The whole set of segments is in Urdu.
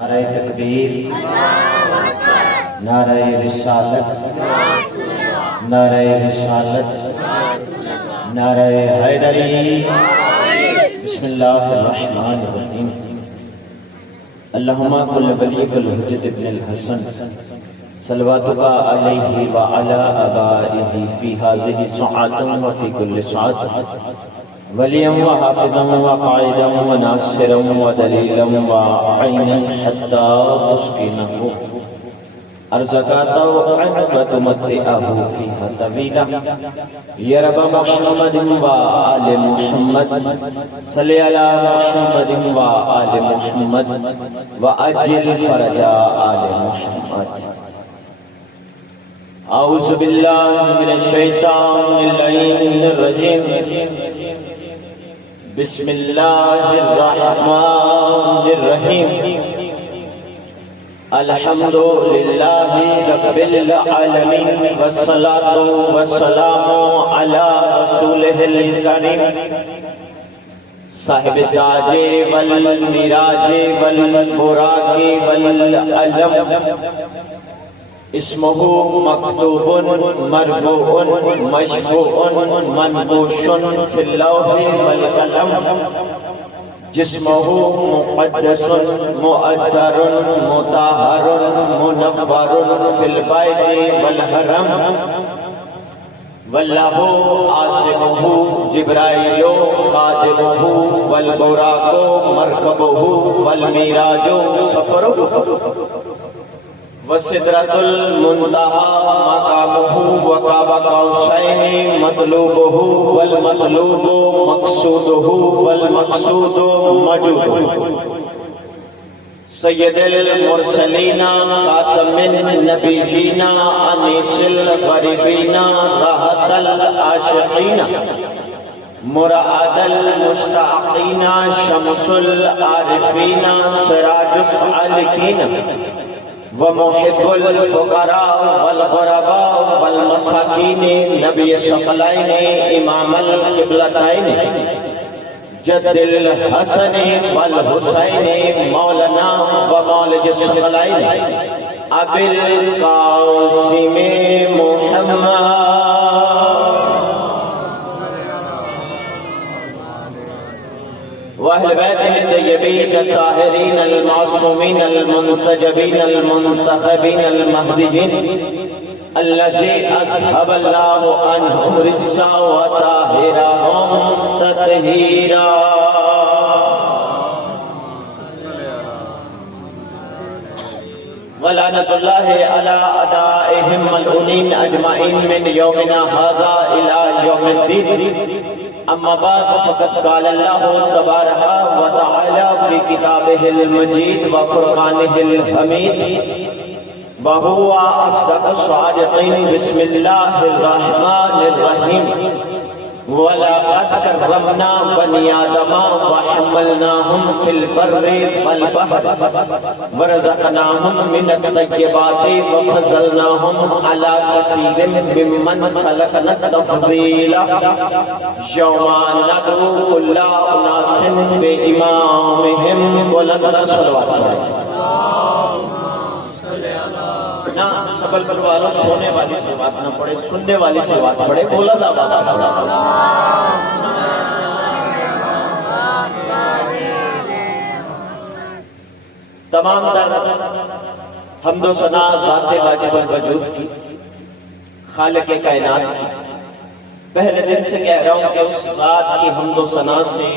نعرہ تکبیر، نعرہ رسالت، نعرہ رسالت، نعرہ حیدری۔ بسم اللہ الرحمن الرحیم۔ اللہم کل ولیک الحجت ابن الحسن صلواتک علیہ وعلی آبائہ فی ہذہ ساعۃ وفی کل ساعۃ ولیا وحافظا وقائدا وناصرا ودلیلا وعینا حتی تسکنہ ارضک طوعا وتمتعہ فیہا طویلا۔ یا رب محمد وآل محمد صلی علی محمد وآل محمد وعجل فرج آل محمد۔ اعوذ باللہ من الشیطان اللعین الرجیم۔ بسم اللہ الرحمن الرحیم۔ الحمد للہ رب العالمین والصلاة والسلام علی رسولہ الکریم صاحب التاج والمیراج والبراق والعلم، اسمہ مکتوب مرفوع مشفوع منقوش فی اللوح والقلم، جسمہ مقدس مؤطر مطہر منور فی البیت والحرم، واللہ عاصمہ جبرائیل خادمہ والبراق مرکبہ والمیراج سفرہ، وسدرۃ المنتہی مقامہ وقاب قوسین مطلوبہ والمطلوب مقصودہ والمقصود مجوبہ، سید المرسلین خاتم النبیین انیس الغریبین راحت العاشقین مراد المشتاقین شمس العارفین سراج السالکین، ومحب الفقراء والغرباء والمساکین، نبی ثقلین امام القبلتین، جد الحسن والحسین مولانا ومولد الثقلین، ابی القاسم محمد وأهل بيته الطيبين الطاهرين المعصومين المنتجبين المنتخبين المهديين، الذي أذهب الله عنهم رجسا وطهرهم تطهيرا۔ ولعنة الله على أعدائهم ملعونين أجمعين من يومنا هذا إلى يوم الدين۔ اما بعد، فقد قال اللہ تبارک و تعالی فی کتابہ المجید و فرقانہ الحمید، وہو اصدق الصادقین۔ بسم اللہ الرحمن الرحیم۔ وَلَقَدْ كَرَّمْنَا بَنِي آدَمَ وَحَمَّلْنَاهُمْ فِي الْبَرِّ وَالْبَحْرِ وَرَزَقْنَاهُمْ مِنَ الطَّيِّبَاتِ وَفَضَّلْنَاهُمْ عَلَى كَثِيرٍ مِّمَّنْ خَلَقْنَا تَفْضِيلًا۔ يَوْمَ نَدْعُو كُلَّ أُنَاسٍ بِإِمَامِهِمْ۔ بلند صلوات نہ سبل بل والوں سونے والی سے بات نہ پڑے، سننے والی سے بات پڑے، بلند آواز سے پڑھا۔ تمام در حمد و ثنا ذات واجب الوجود کی، خالق کائنات کی۔ پہلے دن سے کہہ رہا ہوں کہ اس ذات کی حمد و ثنا سے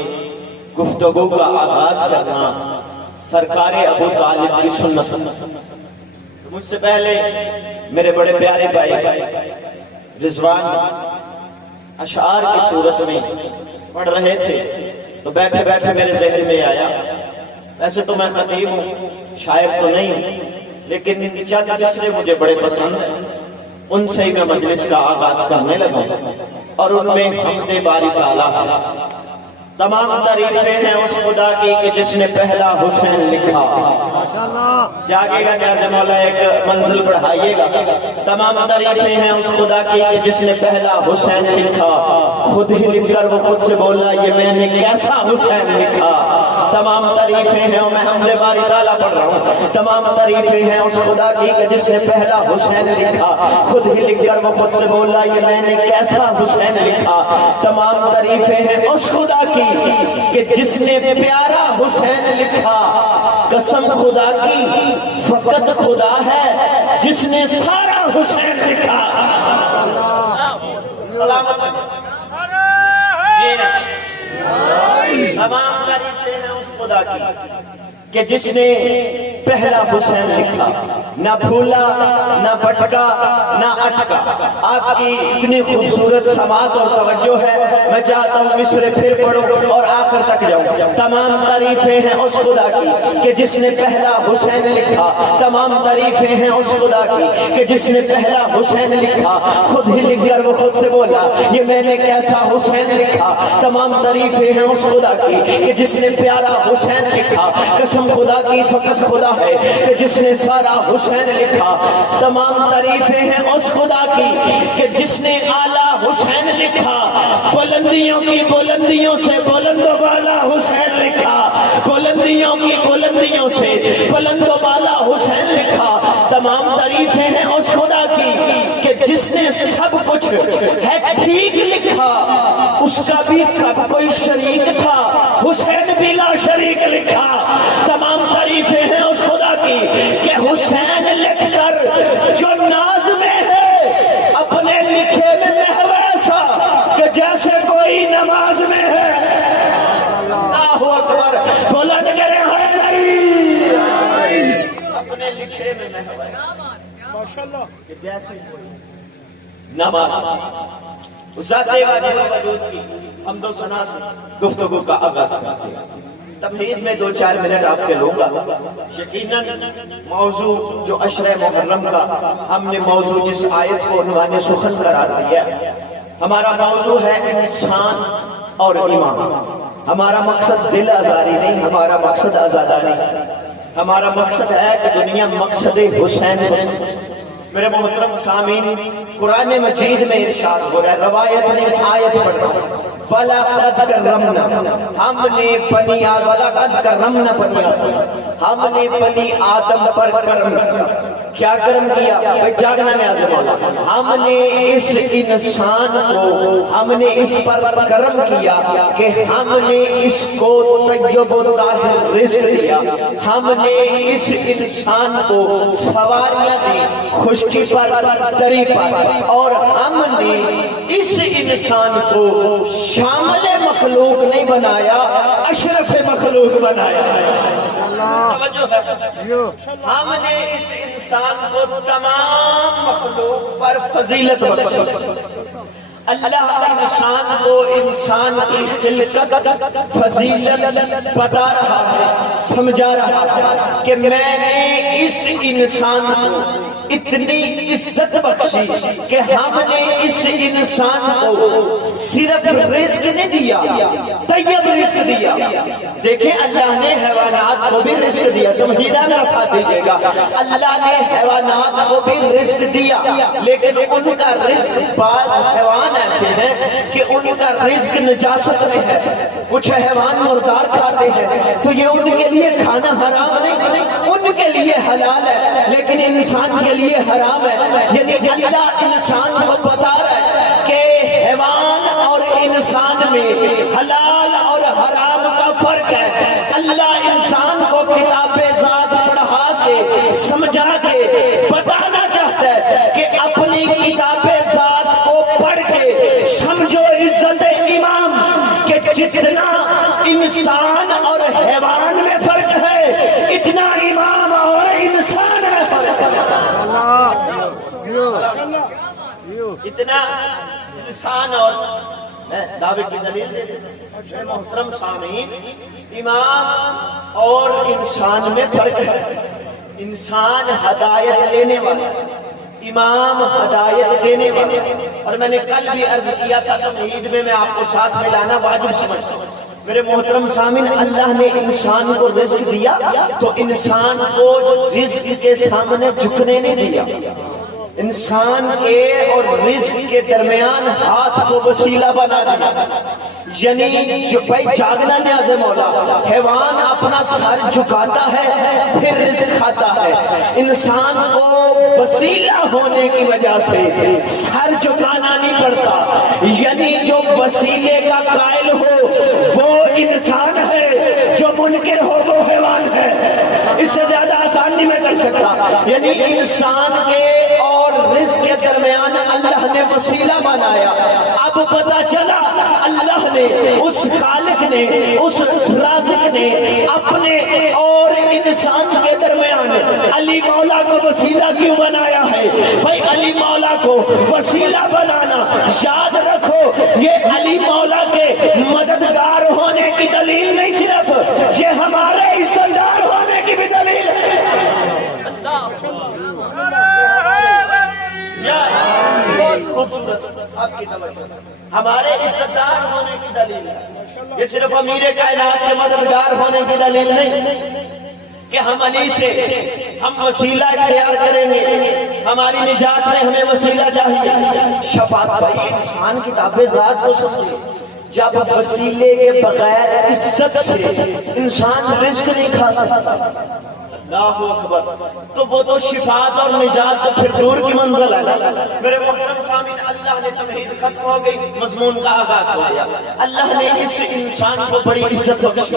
گفتگو کا آغاز کرنا سرکار ابو طالب کی سنت۔ مجھ سے پہلے میرے بڑے پیارے بھائی رضوان اشعار کی صورت میں پڑھ رہے تھے تو بیٹھے بیٹھے میرے ذہن میں آیا، ویسے تو میں خطیب ہوں، شاعر تو نہیں ہوں، لیکن چند جسرے مجھے بڑے پسند ہیں، ان سے ہی میں مجلس کا آغاز کرنے لگا، اور ان میں حمد باری تعالیٰ ہے۔ تمام تعریفیں ہیں اس خدا کی کہ جس نے پہلا حسین لکھا۔ جاگے گا نیاز مولا، ایک منزل بڑھائیے گا۔ تمام تعریفیں ہیں اس خدا کی کہ جس نے پہلا حسین لکھا، خود ہی لکھ کر وہ خود سے بولا یہ میں نے کیسا حسین لکھا۔ تمام تعریفیں ہیں، اور میں حمد باری تعالیٰ پڑھ رہا ہوں، تمام تعریفیں ہیں اس خدا کی کہ جس نے پہلا حسین لکھا، خود ہی لکھ کر وہ خود سے بولا یہ میں نے کیسا حسین لکھا۔ تمام تعریفیں ہیں اس خدا کی کہ جس نے پیارا حسین لکھا، قسم خدا کی فقط خدا ہے جس نے سارا حسین لکھا۔ تمام تعریفیں ہیں اس خدا کی کہ جس نے پہلا حسین لکھا، نہ بھولا نہ بھٹکا نہ اٹکا۔ آپ کی اتنی خوبصورت سماعت اور توجہ ہے، میں چاہتا ہوں مصر پھر پڑھوں اور آخر تک جاؤں۔ تمام تعریفیں ہیں اس خدا کی کہ جس نے پہلا حسین لکھا، تمام تعریفیں ہیں اس خدا کی کہ جس نے پہلا حسین لکھا، خود ہی لکھ کر وہ خود سے بولا یہ میں نے کیسا حسین لکھا۔ تمام تعریفیں ہیں اس خدا کی کہ جس نے پیارا حسین لکھا، قسم خدا کی فقط خدا ہے کہ جس نے سارا حسین لکھا۔ تمام تعریفیں ہیں اس خدا کی کہ جس نے اعلیٰ حسین لکھا، بلندیوں کی بلندیوں سے بلند و بالا حسین لکھا، بلندیوں کی بلندیوں سے بلند و بالا حسین لکھا۔ تمام تعریفیں ہیں اس خدا کی کہ جس نے سب کچھ ہے ٹھیک لکھا، اس کا بھی کب کوئی شریک تھا، حسین بلا شریک لکھا۔ تمام تعریفیں ہیں اس خدا کی کہ حسین لکھ کر جو ناز میں ہے، اپنے لکھے میں محو ایسا کہ جیسے کوئی نماز میں ہے۔ اللہ اکبر، بلند کرے ہوئے نہیں، اپنے لکھے میں محو ایسا کہ جیسے کوئی نماز۔ ذات واجب وجود کی حمد و ثنا سے گفتگو کا آغاز کرتے ہیں۔ تمہید میں 2-4 منٹ آپ کے لوں گا۔ یقیناً موضوع جو عشرہ محرم کا ہم نے موضوع جس آیت کو عنوان سخن قرار دیا، ہمارا موضوع ہے انسان اور ایمان۔ ہمارا مقصد دل آزاری نہیں، ہمارا مقصد آزاداری، ہمارا مقصد ہے کہ دنیا مقصد حسین ہے۔ میرے محترم سامعین، قرآن مجید میں ارشاد ہو رہا ہے، روایت نہیں آیت پڑھ رہا ہوں، وَلَقَدْ كَرَّمْنَا، ہم نے بنی آدم، وَلَقَدْ كَرَّمْنَا بنی آدم، ہم نے بنی آدم پر کرم کیا۔ کیا کرم کیا؟ بھائی جاگنا نیاز مولا، ہم نے اس انسان کو، ہم نے اس پر کرم کیا کہ ہم نے اس کو طیب و طاہر رزق دیا، ہم نے اس انسان کو سواریاں دی خشکی پر، دری پر، اور ہم نے اس انسان کو شامل مخلوق نہیں بنایا، اشرف مخلوق بنایا۔ ہم نے اس انسان کو تمام مخلوق پر فضیلت بخشی۔ اللہ انسان کو انسان کی خلقت فضیلت بتا رہا ہے، سمجھا رہا ہے کہ میں نے اس انسان کو اتنی عزت بخشی کہ ہم نے اس انسان کو صرف رزق نہیں دیا، طیب رزق دیا۔ دیکھیں اللہ نے حیوانات کو بھی رزق دیا، تم ہیرا میرا ساتھ دیجیے گا، اللہ نے حیوانات کو بھی رزق دیا، لیکن ان کا رزق، بعض حیوان ایسے ہیں کہ ان کا رزق نجاست میں ہے، کچھ حیوان مردار کھاتے ہیں تو یہ ان کے لیے کھانا حرام نہیں، ان کے لیے حلال ہے، لیکن انسان کے لیے حرام ہے۔ یعنی اللہ انسان کو بتا رہا ہے کہ حیوان اور انسان میں حلال اور حرام کا فرق ہے۔ اللہ انسان کو کتاب ذات پڑھا کے، سمجھا کے بتانا چاہتا ہے کہ اپنی کتاب ذات کو پڑھ کے سمجھو عزت امام کہ جتنا انسان اور حیوان میں فرق ہے، اتنا امام اور انسان میں فرق ہے۔ اتنا انسان اور دعوے کی دلیل دے دیں۔ محترم سامعین، امام اور انسان میں فرق ہے۔ انسان ہدایت لینے والا، امام ہدایت دینے والا۔ اور میں نے کل بھی عرض کیا تھا تمہید میں آپ کو ساتھ ملانا واجب سمجھتا ہوں۔ میرے محترم سامعین، اللہ نے انسان کو رزق دیا تو انسان کو رزق کے سامنے جھکنے نہیں دیا، انسان کے اور رزق کے درمیان ہاتھ کو وسیلہ بنا دیا۔ یعنی جو بھائی جاگنا نیاز مولا، حیوان اپنا سر جھکاتا ہے پھر رزق کھاتا ہے، انسان کو وسیلہ ہونے کی وجہ سے سر جھکانا نہیں پڑتا، یعنی جو وسیلے کا قائل ہو وہ انسان ہے، جو منکر ہو وہ حیوان ہے۔ اس سے زیادہ آسان نہیں میں کر سکتا، یعنی انسان کے اور رزق کے درمیان اللہ نے وسیلہ بنایا۔ اب پتہ چلا اللہ نے، اس خالق نے، اس رازق نے اپنے اور انسان کے درمیان علی مولا کو وسیلہ کیوں بنایا ہے؟ بھائی علی مولا کو وسیلہ بنانا، یاد رکھو یہ علی مولا کے مددگار ہونے کی دلیل نہیں، صرف یہ ہمارے عزتدار ہونے کی بھی دلیل ہے۔ بہت خوبصورت آپ کی توجہ، ہمارے عزتدار ہونے کی دلیل ہے، یہ صرف امیر کائنات کے مددگار ہونے کی دلیل نہیں کہ ہم علی سے ہم وسیلہ اختیار کریں گے، ہماری نجات میں ہمیں وسیلہ چاہیے۔ شفاعت بھائی انسان کی تاب ذات کو سمجھے، جب وسیلے کے بغیر عزت سے انسان رزق نہیں کھا سکتا، اللہ اکبر، تو وہ تو شفاعت اور نجات تو پھر دور کی منزل ہے۔ میرے محترم سامعین، اللہ نے تمہید ختم ہو گئی، مضمون کا آغاز ہو گیا۔ اللہ نے اس انسان کو بڑی عزت بخشی،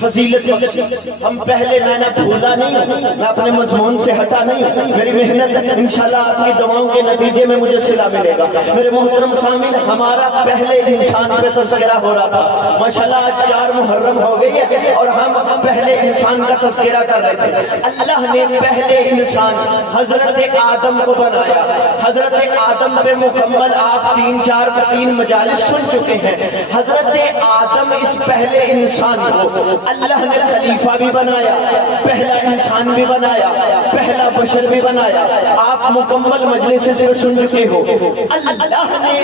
فضیلت بخشی۔ ہم پہلے میں نے بھولا نہیں، میں اپنے مضمون سے ہٹا نہیں، میری محنت انشاءاللہ آپ کی دعاؤں کے نتیجے میں مجھے صلہ ملے گا۔ میرے محترم سامعین، ہمارا پہلے انسان پہ تذکرہ ہو رہا تھا، ماشاءاللہ آج 4 محرم ہو گئی ہے اور ہم پہلے انسان کا تذکرہ کر رہے تھے۔ اللہ نے پہلے انسان حضرت آدم کو بنایا، حضرت آدم پہ مکمل آپ 3 مجالس سن چکے ہیں۔ حضرت آدم اس پہلے انسان کو اللہ نے خلیفہ بھی بنایا، پہلا انسان بھی بنایا، پہلا بشر بھی بنایا، آپ مکمل مجلس سے سن چکے ہو۔ اللہ نے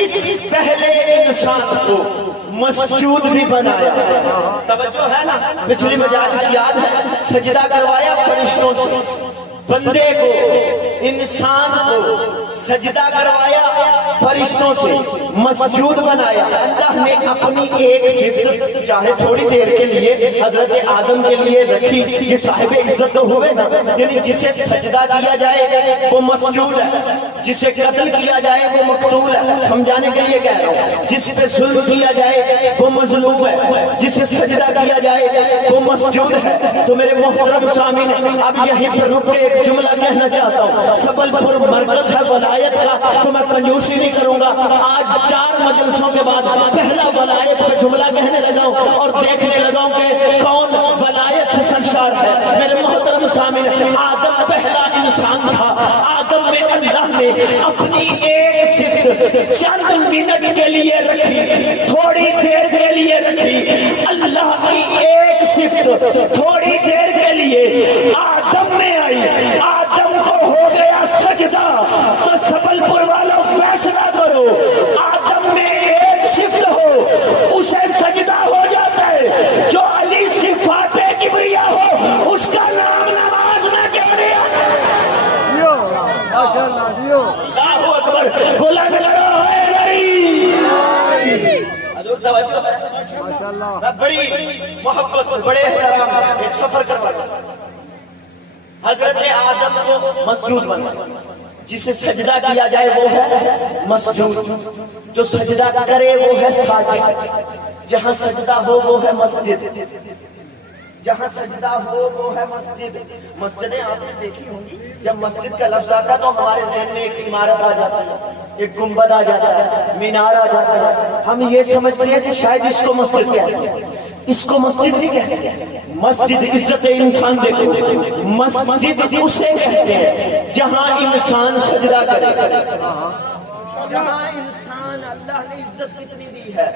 اس پہلے انسان کو مسجود بھی بنایا، توجہ ہے نا، پچھلی مجالس یاد ہے، سجدہ کروایا فرشتوں سے، بندے کو، انسان کو سجدہ کروایا فرشتوں سے، مسجود بنایا۔ اللہ نے اپنی ایک صفت چاہے تھوڑی دیر کے لیے حضرت آدم کے لیے رکھی، یہ صاحب عزت تو ہوئے نا، یعنی جسے سجدہ کیا جائے وہ مسجود ہے، جسے قتل کیا جائے وہ مقتول ہے، سمجھانے کے لیے کہہ رہا ہوں، جس پہ ظلم کیا جائے وہ مظلوم ہے، جسے سجدہ کیا جائے وہ مسجود ہے۔ تو میرے محترم سامعین، اب یہیں پر رک کے ایک جملہ کہنا چاہتا ہوں، سبل پور مرکز ہے ولایت کا، تو میں کنجوسی نہیں کروں گا، آج 4 مجلسوں کے بعد پہلا ولایت کا جملہ کہنے لگا ہوں اور دیکھنے لگا ہوں کہ کون ولایت سے سرشار ہے۔ میرے محترم سامعین، آدم پہلا انسان تھا، آدم میں اللہ نے اپنی ایک صفت چند منٹ کے لیے رکھی، تھوڑی دیر کے لیے رکھی، اللہ کی ایک صفت تھوڑی دیر کے لیے آدم میں آئی، آدم کو ہو گیا سجدہ، تو سبل پور والوں فیصلہ کرو، آدم میں ایک صفت ہو اسے سجدہ ہو جاتا ہے، جو علی صفات کبریا ہو اس کا نام نماز میں کبریا۔ اللہ اکبر، بلند کرو ہے میں بڑی محبت سے، بڑے احترام سے ایک سفر کروا رہا ہوں۔ حضرت آدم کو مسجود بنا، جسے سجدہ کیا جائے وہ ہے مسجود، جو سجدہ کرے وہ ہے ساجد، جہاں سجدہ ہو وہ ہے مسجد، جہاں سجدہ ہو وہ ہے مسجد۔ مسجدیں آپ نے دیکھی ہوں گی، جب مسجد کا لفظ آتا ہے تو ہمارے ذہن میں ایک عمارت آ جاتا ہے، ایک گنبد آ جاتا ہے، مینار آ جاتا ہے، ہم یہ سمجھتے ہیں کہ شاید اس کو مسجد کہتے ہیں، اس کو مسجد نہیں کہتے ہیں۔ مسجد عزت انسان دیکھو، مسجد اسے کہتے ہیں جہاں انسان سجدہ کرے، جہاں انسان، اللہ نے عزت کتنی دی ہے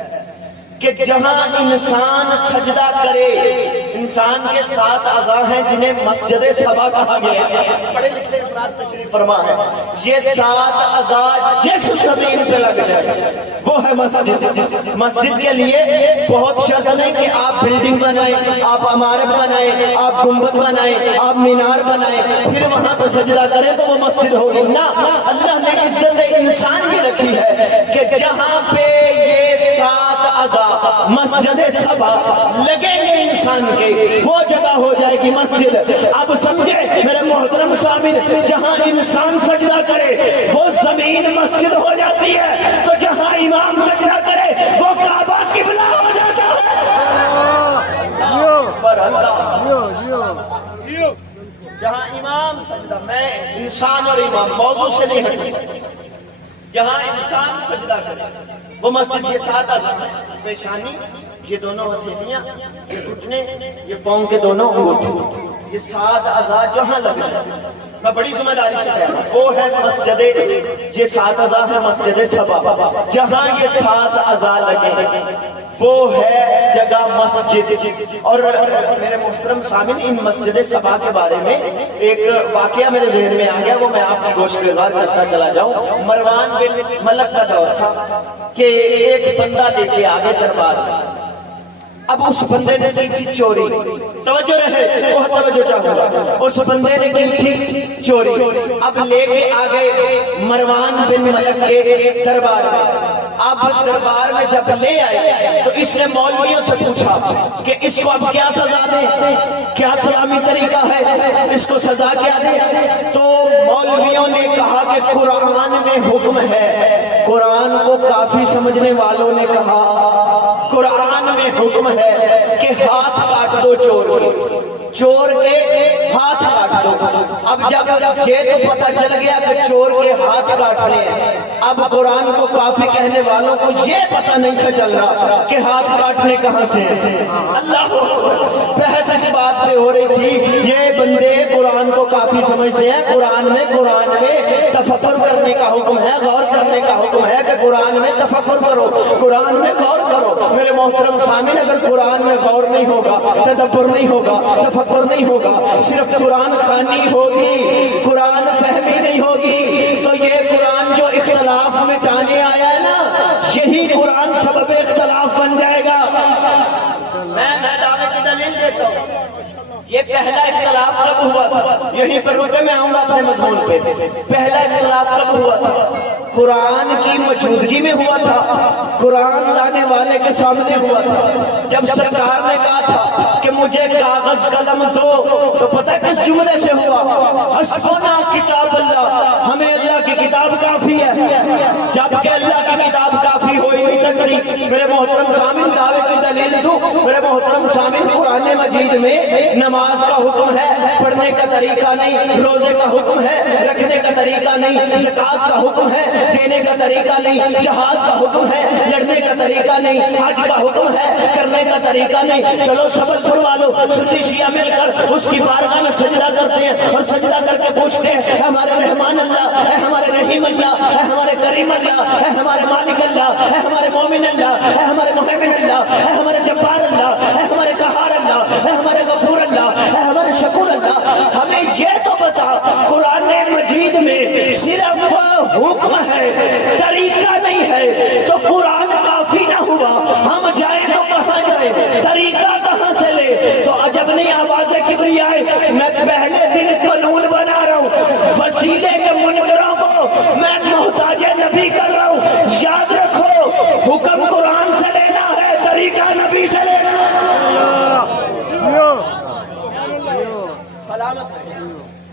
کہ جہاں انسان سجدہ کرے۔ انسان کے 7 اعضاء ہیں جنہیں مسجد سبا کہا گیا ہے، پڑھے لکھے افراد تشریف فرما ہے، یہ 7 اعضاء جس زمین پہ لگ جائے وہ ہے مسجد۔ مسجد کے لیے بہت شرط نہیں کہ آپ بلڈنگ بنائیں، آپ عمارت بنائیں، آپ گنبد بنائیں، آپ مینار بنائیں پھر وہاں پہ سجدہ کریں تو وہ مسجد ہوگی، نہ، اللہ نے عزت انسان ہی رکھی ہے کہ جہاں پہ یہ 7 اعضاء مسجد سبا لگیں گے انسان کے، وہ جگہ ہو جائے گی مسجد۔ اب سمجھے میرے محترم سامعین، جہاں انسان سجدہ کرے وہ زمین مسجد ہو جاتی ہے، تو جہاں امام سجدہ کرے وہ کعبہ قبلہ ہو جاتا ہے۔ جہاں امام سجدہ، میں انسان اور امام موضوع سے نہیں ہٹوں، جہاں انسان سجدہ کرے وہ مسجد۔ یہ 7 اعضاء ہیں، پیشانی، یہ دونوں ہتھیلیاں، یہ گھٹنے، یہ پاؤں کے دونوں انگوٹھے، یہ 7 اعضاء جہاں لگے، میں بڑی ذمہ داری سے کہہ رہا ہوں، وہ ہے مسجد، یہ 7 اعضاء ہے مسجد سبا، جہاں یہ 7 اعضاء لگے وہ ہے جگہ مسجد۔ اور میرے محترم سامعین، ان مسجد سبا کے بارے میں ایک واقعہ میرے ذہن میں آ گیا، وہ میں آپ کی گوش گزار کرتا چلا جاؤں۔ مروان بن ملک کا دور تھا کہ ایک بندہ لے کے آگے دربار میں، اب اس بندے نے کی تھی چوری، توجہ رہے، بہت توجہ چاہوں گا، اس بندے نے کی تھی چوری، اب لے کے آگے مروان بن ملک کے دربار میں۔ اب دربار میں جب لے آئے تو اس نے مولویوں سے پوچھا کہ اس کو اب کیا سزا دیں، کیا سلامی طریقہ ہے، اس کو سزا کیا دیں؟ تو مولویوں نے کہا کہ قرآن میں حکم ہے، قرآن کو کافی سمجھنے والوں نے کہا قرآن میں حکم ہے کہ ہاتھ کاٹ دو چور کے، چور کے ہاتھ کاٹ دو۔ اب جب یہ تو پتہ چل گیا کہ چور کے ہاتھ کاٹنے ہیں، اب قرآن کو کافی کہنے والوں کو یہ پتہ نہیں تھا چل رہا کہ ہاتھ کاٹنے کہاں سے ہیں۔ اللہ بحث اس بات پہ ہو رہی تھی، یہ بندے قرآن کو کافی سمجھتے ہیں، قرآن میں تفکر کرنے کا حکم ہے، غور کرنے کا حکم ہے کہ قرآن میں تفکر کرو، قرآن میں غور کرو۔ میرے محترم سامعین، اگر قرآن میں غور نہیں ہوگا، تدبر نہیں ہوگا، تفکر نہیں ہوگا، صرف قرآن خوانی ہوگی، قرآن فہمی نہیں ہوگی، تو یہ قرآن جو اختلاف مٹانے آیا ہے نا، یہی قرآن سبب اختلاف بن جائے گا۔ میں دعوے کی دلیل دیتا ہوں، یہ پہلا اختلاف کب ہوا تھا؟ یہیں پر رکے، میں آؤں گا اپنے مضمون پہ۔ پہلا اختلاف کب ہوا تھا؟ قرآن کی موجودگی میں ہوا تھا، قرآن لانے والے کے سامنے ہوا تھا۔ جب سرکار نے کہا تھا کہ مجھے کاغذ قلم دو، تو پتہ کس جملے سے ہوا؟ حسبنا کتاب اللہ، ہمیں اللہ کی کتاب کافی ہے، جبکہ اللہ کی کتاب کافی ہو ہی نہیں سکتی۔ میرے محترم سامعین، دعوے کی دلیل دوں، میرے محترم سامعین، قرآن مجید میں نماز کا حکم ہے، پڑھنے کا طریقہ نہیں، روزے کا حکم ہے، رکھنے کا طریقہ نہیں، زکوٰۃ کا حکم ہے، دینے کا طریقہ نہیں، جہاد کا حکم ہے، لڑنے کا طریقہ نہیں، حج کا حکم ہے، کرنے کا طریقہ نہیں۔ چلو سبق پڑھوا لو، سنی شیعہ مل کر اس کی بارگاہ میں سجدہ کرتے ہیں اور سجدہ کر کے پوچھتے ہیں، اے ہمارے رحمان اللہ، اے ہمارے رحیم اللہ، اے ہمارے کریم اللہ، اے ہمارے مالک اللہ، اے ہمارے مومن اللہ، اے ہمارے محمن اللہ، اے ہمارے جبار اللہ، اے ہمارے قہار اللہ، اے ہمارے غفور اللہ، اے ہمارے شکور اللہ، ہمیں یہ تو بتا قرآن مجید میں صرف حکم ہے، طریقہ نہیں ہے، تو قرآن کافی نہ ہوا، ہم جائیں تو کہاں جائیں، طریقہ کہاں سے لے؟ تو عجب نہیں آواز کبریا ہے، میں پہلے دن قانون بنا رہا ہوں، وسیلے کے منکروں کو میں محتاج نبی کر رہا ہوں۔ یاد رکھو، حکم قرآن سے لینا ہے، طریقہ نبی سے لینا ہے۔ سلامت ہے،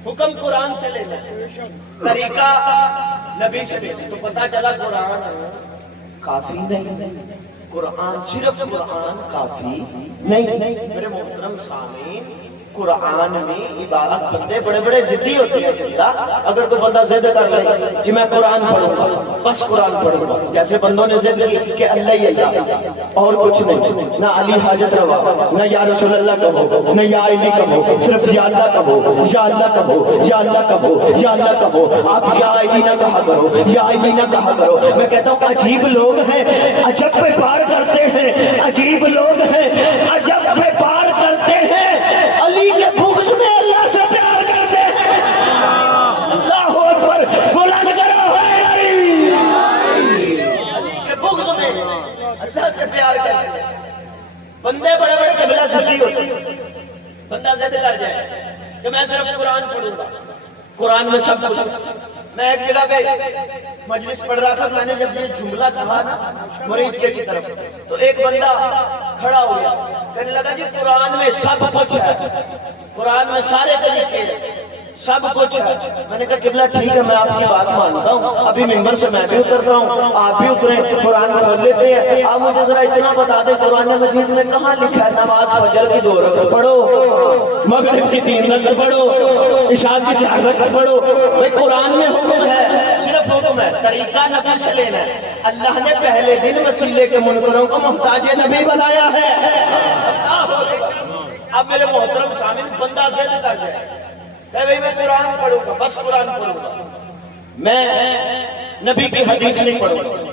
حکم قرآن سے لینا ہے، طریقہ نبی سے لینا ہے۔ تو پتہ چلا قرآن کافی نہیں، قرآن صرف قرآن کافی نہیں۔ میرے محترم سامعین، قرآن میں عبادت، بندے بڑے بڑے ضدی ہوتے ہیں جنگا، اگر کوئی بندہ ضد کر لے کہ میں قرآن پڑھوں گا، بس قرآن پڑھوں گا، جیسے بندوں نے ضد کی کہ اللہ ہی اللہ اور کچھ نہیں، نہ علی حاجت روا، نہ یا رسول اللہ کہو، نہ یا علی کہو، صرف یا اللہ کہو، یا اللہ کہو، یا اللہ کہو، یا اللہ کہو، آپ یا علی نہ کہا کرو، یا علی نہ کہا کرو۔ میں کہتا ہوں عجیب لوگ ہیں، عجب پہ پار کرتے ہیں، عجیب لوگ ہیں، عجب پہ پار کرتے ہیں، علی کے بغض میں اللہ سے پیار کرتے ہیں۔ اللہ اکبر، بلند کرو ہے علی کے بغض میں اللہ سے پیار کرتے ہیں۔ بندے بڑے بڑے قبلہ ضدی ہوتے ہیں، بندہ ضد کر جائے کہ میں صرف قرآن پڑھوں گا، قرآن میں سب کچھ، میں ایک جگہ پہ مجلس پڑھ رہا تھا، میں نے جب یہ جملہ کہا نا مرید کے کی طرف، تو ایک بندہ کھڑا ہو گیا، کہنے لگا جی قرآن میں سب کچھ ہے، قرآن میں سارے طریقے ہیں، سب کچھ ہے۔ میں نے کہا قبلہ ٹھیک ہے، میں آپ کی بات مانتا ہوں، ابھی ممبر سے میں بھی اترتا ہوں، آپ بھی اتریں، قرآن کھول لیتے ہیں، آپ مجھے ذرا اتنا بتا دیں قرآن مجید میں کہاں لکھا ہے نماز فجر کی 2 رکعت پڑھو، مغرب کی 3 رکعت پڑھو، عشاء کی 4 رکعت پڑھو؟ بھائی قرآن میں حکم ہے، صرف حکم ہے، طریقہ نبی سے لینا ہے۔ اللہ نے پہلے دن وسیلے کے منکروں کو محتاج نبی بنایا ہے۔ اب میرے محترم سامنے بندہ ذہن کر جائے کہ بھئی میں قرآن پڑھوں گا، بس قرآن پڑھوں گا، میں نبی کی حدیث نہیں پڑھوں گا،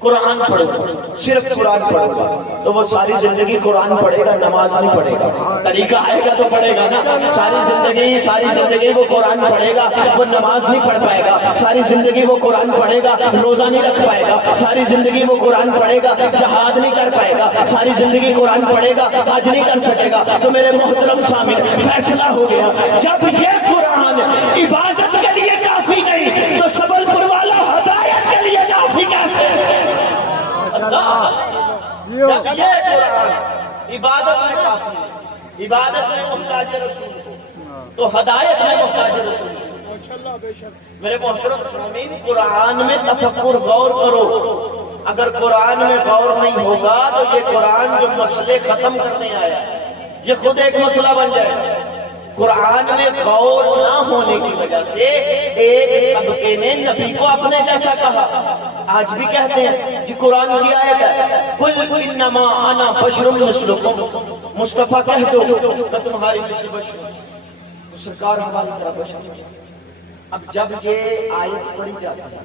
قرآن پڑھوں گا، صرف قرآن پڑھوں گا، تو وہ ساری زندگی قرآن پڑھے گا، نماز نہیں پڑھے گا۔ طریقہ آئے گا تو پڑھے گا نا، ساری زندگی وہ قرآن پڑھے گا، وہ نماز نہیں پڑھ پائے گا، ساری زندگی وہ قرآن پڑھے گا، روزہ نہیں رکھ پائے گا، ساری زندگی وہ قرآن پڑھے گا، جہاد نہیں کر پائے گا، ساری زندگی قرآن پڑھے گا، حج نہیں کر سکے گا۔ تو میرے محترم سامنے فیصلہ ہو گیا، جب یہ قرآن عبادت کے لیے کافی نہیں تو سبل پور والا ہدایت کے لیے کافی کیسے؟ جب یہ قرآن عبادت میں کافی ہے، عبادت میں محتاج رسول تو ہدایت میں محتاج رسول۔ میرے محترم سامعین، قرآن میں تفکر غور کرو، اگر قرآن میں غور نہیں ہوگا تو یہ قرآن جو مسئلے ختم کرنے آیا یہ خود ایک مسئلہ بن جائے گا۔ قرآن میں غور نہ ہونے کی وجہ سے ایک طبقے نے نبی کو اپنے جیسا کہا، آج بھی کہتے ہیں کہ قرآن کی آیت ہے قل انما انا بشر مثلکم، مصطفیٰ کہہ دو میں تمہاری مثل بشر ہوں، سرکار ہماری طرح بشر۔ اب جب یہ آیت پڑھی جاتی ہے،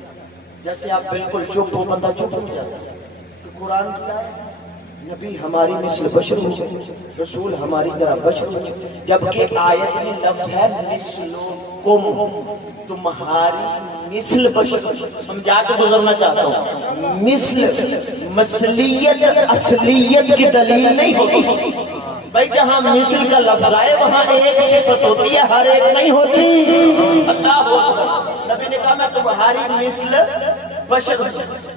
جیسے آپ بالکل چپ ہو، بندہ چپ ہو جاتا ہے، تو قرآن کی آیت نبی ہماری مثل بشر ہو، رسول ہماری طرح بشر ہو، جبکہ آیت میں لفظ ہے مثلکم، تمہاری مثل بشر۔ سمجھا کے گزرنا چاہتا ہوں، مثل مثلیت اصلیت کی دلیل نہیں ہوتی بھائی، جہاں مثل کا لفظ آئے وہاں ایک صفت ہوتی ہے، ہر ایک نہیں ہوتی۔ اللہ اکبر، نبی نے کہا میں تمہاری مثل بشر ہوں۔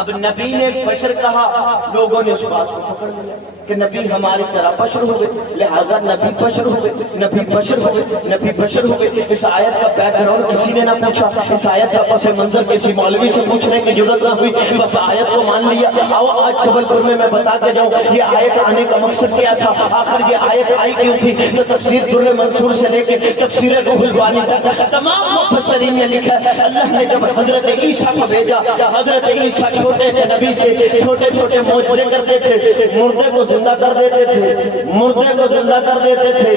اب نبی نے بشر کہا، لوگوں نے اس بات کو پکڑ لیا کہ نبی ہماری طرح بشر ہو گئے، لہٰذا نبی بشر ہو گئے، نبی بشر ہو گئے، نبی بشر ہو گئے۔ اس آیت کا بیک گراؤنڈ کسی نے نہ پوچھا، اس آیت کا پس منظر کسی مولوی سے پوچھنے کی ضرورت نہ ہوئی، بس آیت کو مان لیا۔ آؤ آج سبل پور میں بتاتے جاؤں یہ آیت آنے کا مقصد کیا تھا، آخر یہ آیت آئی کیوں تھی۔ تو تفسیر در منصور سے لے کے تفسیر روح البانی تک تمام مفسرین نے لکھا ہے اللہ نے جب حضرت عیسیٰ کو بھیجا، حضرت عیسیٰ چھوٹے سے نبی سے چھوٹے چھوٹے معجزے کرتے تھے، مردے کو زندہ کر دیتے تھے، مردے کو زندہ کر دیتے تھے،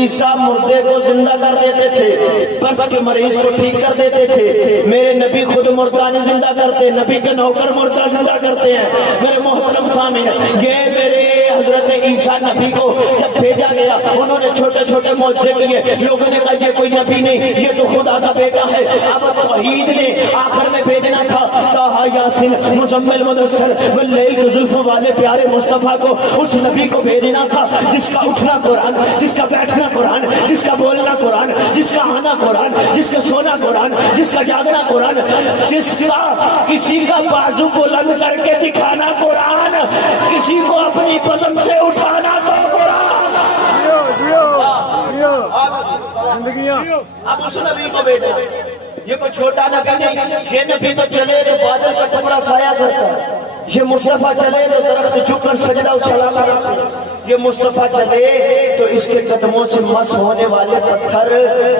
عیسیٰ مردے کو زندہ کر دیتے تھے، برس کے مریض کو ٹھیک کر دیتے تھے۔ میرے نبی خود مردہ نہیں زندہ کرتے، نبی کے نوکر مردہ زندہ کرتے ہیں۔ میرے محترم سامعین، یہ میرے حضرت عیسیٰ نبی کو جب بھیجا گیا انہوں نے چھوٹے چھوٹے معجزے کیے، لوگوں نے کہا یہ کوئی نبی نہیں، یہ تو خدا کا بیٹا ہے۔ اب توحید نے آخر میں بھیجنا تھا، طٰہٰ یاسین مزمل مدثر واللیل کے زلفوں والے پیارے مصطفیٰ کو، اس نبی کو بھیجنا تھا جس کا اٹھنا قرآن، جس کا بیٹھنا قرآن، جس کا بولنا قرآن، جس کا آنا قرآن، جس کا سونا قرآن، جس کا جاگنا قرآن، جس کا کسی کا بازو بلند کر کے دکھانا قرآن، کسی کو اپنی پسند سے اٹھانا تو قرآن۔ اب اس نبی کو بھیجا، یہ کوئی چھوٹا نبی نہیں، یہ نبی تو چلے تو بادل کا ٹکڑا سایہ کرتا ہے، یہ مصطفیٰ چلے تو درخت جھک کر سجدہ و سلام کرتے ہیں، یہ مصطفیٰ چلے تو اس کے قدموں سے مس ہونے والے پتھر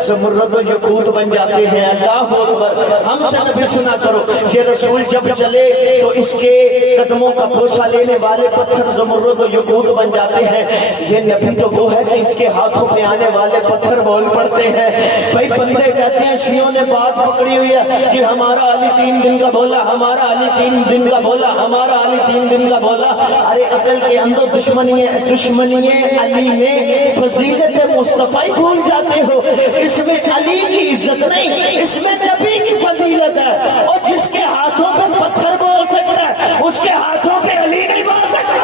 زمرد و یاقوت بن جاتے ہیں۔ اللہ اکبر، ہم سے نبی سنا کرو، یہ رسول جب چلے تو اس کے قدموں کا بوسہ لینے والے پتھر زمرد و یاقوت بن جاتے ہیں۔ یہ نبی تو وہ ہے کہ اس کے ہاتھوں پہ آنے والے پتھر بول پڑتے ہیں۔ بھائی بندے کہتے ہیں شیعوں نے بات پکڑی ہوئی ہے کہ ہمارا علی 3 دن کا بولا، ہمارا علی 3 دن کا بولا، ہمارا علی 3 دن کا بولا۔ ارے عقل کے اندر دشمنی ہے، دشمنی علی میں فضیلت مصطفیٰ بھول جاتے ہو، اس میں علی کی عزت نہیں، اس میں نبی کی فضیلت ہے، اور جس کے ہاتھوں پہ پتھر بول سکتا ہے اس کے ہاتھوں پہ علی نہیں بول سکتا۔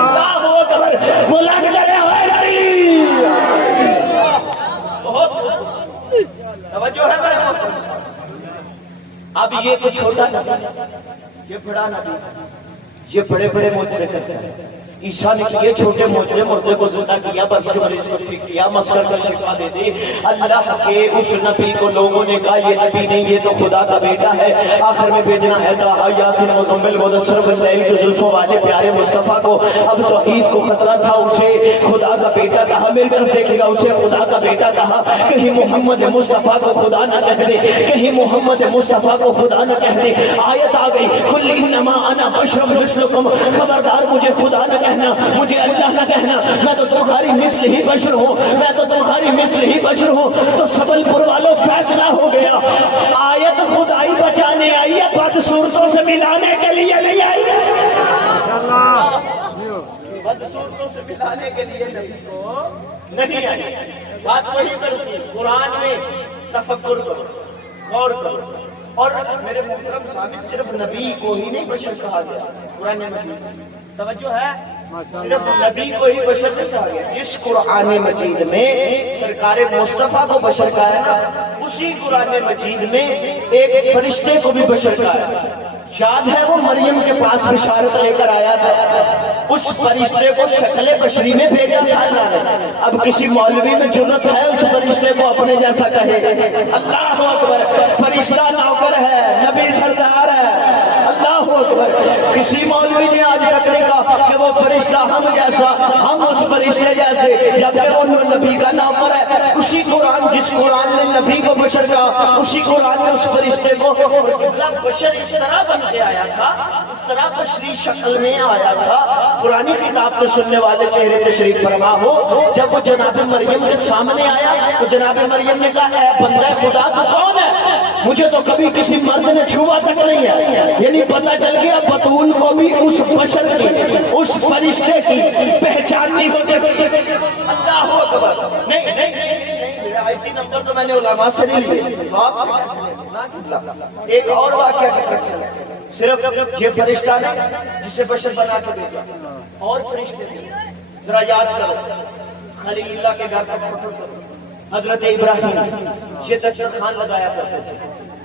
اللہ اکبر، بولا کہ بہت توجہ ہے میرے اب یہ کوئی چھوٹا نبی، یہ بڑا نبی، یہ بڑے بڑے معجزے کرتے ہیں۔ عیسیٰ نے کیے چھوٹے معجزے، مردے کو زندہ کیا، برس کے مریض کو ٹھیک کیا، مسکر کر شفا دے دی۔ اللہ کے اس نبی کو لوگوں نے کہا یہ نبی نہیں، یہ تو خدا کا بیٹا ہے، آخر میں بھیجنا ہے طٰہٰ یاسین مزمل مدثر باللیل کے زلفوں والے پیارے مصطفیٰ کو۔ اب توحید کو خطرہ تھا، اسے خدا کا بیٹا کہا، میری طرف دیکھے گا، اسے خدا کا بیٹا کہا، کہیں محمد مصطفیٰ کو خدا نہ کہہ دے، کہیں محمد مصطفیٰ کو خدا نہ کہہ دے۔ آیت آ گئی قل انما انا بشر مثلکم، خبردار مجھے خدا نہ کہنا، مجھے اللہ نہ کہنا، میں تو تمہاری مثل ہی بشر ہوں، میں تو تمہاری مثل ہی بشر ہوں۔ تو سبل پور والوں فیصلہ ہو گیا، آیت خدائی بچانے آئی ہے، بدصورتوں سے ملانے کے لیے نہیں آئی ہے، بدصورتوں سے ملانے کے لیے نہیں آئی۔ بات وہی کرتی، قرآن میں تفکر کرو، غور کرو، اور میرے محترم ثابت صرف نبی کو ہی نہیں بشر کہا گیا قرآن مجید، توجہ ہے، صرف نبی کو ہی بشر کہا گیا۔ جس قرآن مجید میں سرکار مصطفیٰ کو بشر کہا ہے نا، اسی قرآن مجید میں ایک فرشتے کو بھی بشر کہا ہے۔ یاد ہے وہ مریم کے پاس بشارت لے کر آیا تھا، اس فرشتے کو شکل بشری میں بھیجا تھا اللہ نے۔ اب کسی مولوی میں جرت ہے اس فرشتے کو اپنے جیسا کہے؟ اللہ اکبر، فرشتہ نوکر ہے، نبی سردار ہے، اللہ اکبر۔ کسی مولوی نے آج تک نہیں کہا کہ وہ فرشتہ ہم جیسا، ہم اس فرشتے جیسے، جبکہ وہ نبی کا نوکر ہے۔ اسی قرآن، جس قرآن نے نبی کو بشر کہا، اسی قرآن نے اس فرشتے کو بشر اس طرح بن کے آیا تھا، اس طرح بشری شکل میں آیا تھا۔ پرانی کتاب کو سننے والے چہرے تشریف فرما ہو، جب وہ جناب مریم کے سامنے آیا تو جناب مریم نے کہا اے بندہ خدا تو کون ہے؟ مجھے تو کبھی کسی مرد نے چھوا تک نہیں ہے، یعنی پتہ چل گیا بطول کو بھی اس بشر کی، اس فرشتے کی پہچان نہیں ہو سکتی۔ اللہ اکبر، نہیں، آیتی نمبر تو میں نے علماء سے نہیں لیے، ایک اور واقعہ کی طرف چلے۔ صرف یہ فرشتہ نہیں جسے بشر بنا کے بھیجا، اور فرشتے بھی، ذرا یاد کرو، خلیل اللہ کے گھر پر فکر کرو، حضرت ابراہیم یہ دسترخوان لگایا کرتے تھے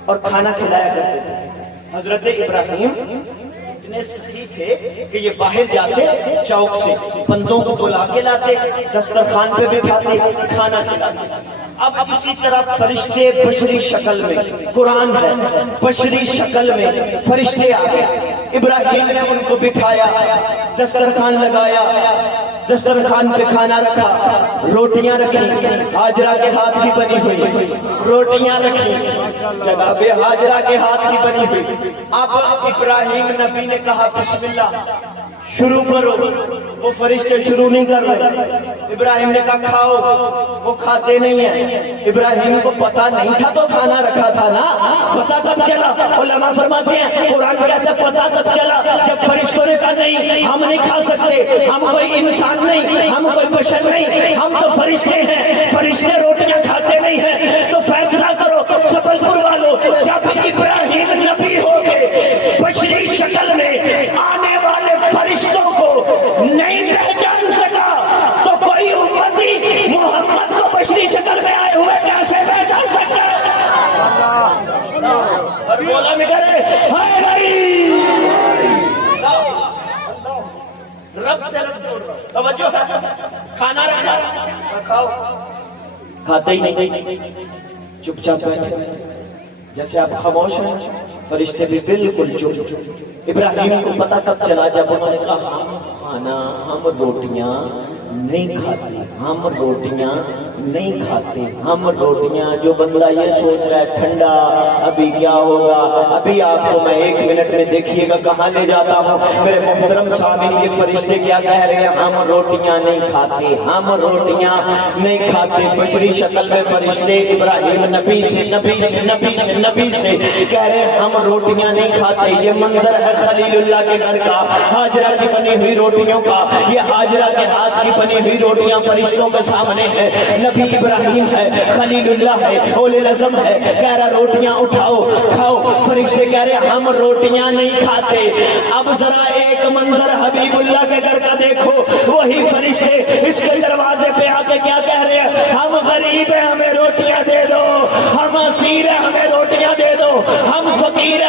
اور کھانا کھلایا کرتے تھے۔ حضرت ابراہیم اتنے سخی تھے کہ یہ باہر جاتے چوک سے بندوں کو بلا کے لاتے، دسترخوان پہ بٹھاتے، کھانا کھلاتے۔ اب اسی طرح فرشتے بشری شکل میں، قرآن ہے بشری شکل میں فرشتے آ گئے۔ ابراہیم نے ان کو بٹھایا، دسترخوان لگایا، دسترخوان پہ کھانا رکھا، روٹیاں رکھی، ہاجرہ کے ہاتھ کی بنی ہوئی روٹیاں رکھی، جناب ہاجرہ کے ہاتھ کی بنی ہوئی۔ اب ابراہیم نبی نے کہا بسم اللہ شروع کرو، وہ فرشتے شروع نہیں کر رہے۔ ابراہیم نے کہا کھاؤ، وہ کھاتے نہیں ہیں۔ ابراہیم کو پتا نہیں تھا تو کھانا رکھا تھا نا، پتا کب چلا؟ علماء فرماتے ہیں قرآن کہتا ہے پتا کب چلا؟ جب فرشتوں نے کہا نہیں ہم نہیں کھا سکتے، ہم کوئی انسان نہیں، ہم کوئی بشر نہیں، ہم تو فرشتے ہیں، فرشتے روٹیاں کھاتے نہیں ہیں، تو فیصلہ کرو سفل پور والوں، جب ابراہیم نبی ہو گئے بشری شکل میں، آنے والے فرشتوں کو نہیں پہچان سکا تو کوئی امتی محمد کو بشری شکل میں آئے ہوئے کیسے پہچان سکتا ہے؟ اور مولا میں کرے ہائے بھائی رب سے رب جوڑ، توجہ ہے، کھانا رکھا کھاؤ، کھاتے ہی نہیں، چپ چاپ بیٹھے جیسے آپ خاموش ہیں۔ فرشتے بھی بالکل چپ۔ ابراہیم کو پتا کب چلا؟ جب انہوں نے کہا ہم کھانا، ہم روٹیاں نہیں کھاتے، ہم روٹیاں نہیں کھاتے، ہم روٹیاں۔ جو بندہ یہ سوچ رہا ہے ٹھنڈا ابھی کیا ہوگا، ابھی آپ کو میں 1 منٹ میں دیکھیے گا کہاں لے جاتا ہوں۔ میرے محترم سامعین یہ فرشتے کیا کہہ رہے ہیں؟ ہم روٹیاں نہیں کھاتے، ہم روٹیاں نہیں کھاتے۔ بشری شکل میں فرشتے ابراہیم نبی سے کہہ رہے ہیں ہم روٹیاں نہیں کھاتے۔ یہ منظر ہے خلیل اللہ کے گھر کا، ہاجرہ کی بنی ہوئی روٹیوں کا۔ یہ ہاجرہ کے ہاتھ کی بنی ہوئی روٹیاں فرشتوں کے سامنے ہے۔ نبی ابراہیم ہے، خلیل اللہ ہے، اولو العزم ہے، کہہ رہا روٹیاں اٹھاؤ کھاؤ۔ فرشتے کہہ رہے ہم روٹیاں نہیں کھاتے۔ اب ذرا ایک منظر حبیب اللہ کے گھر کا دیکھو، وہی فرشتے اس کے دروازے پہ آ کے کیا کہہ رہے ہیں؟ ہم غریب ہیں، ہمیں روٹیاں دے دو، ہم اسیر ہیں، ہمیں روٹیاں دے دو، ہم فقیر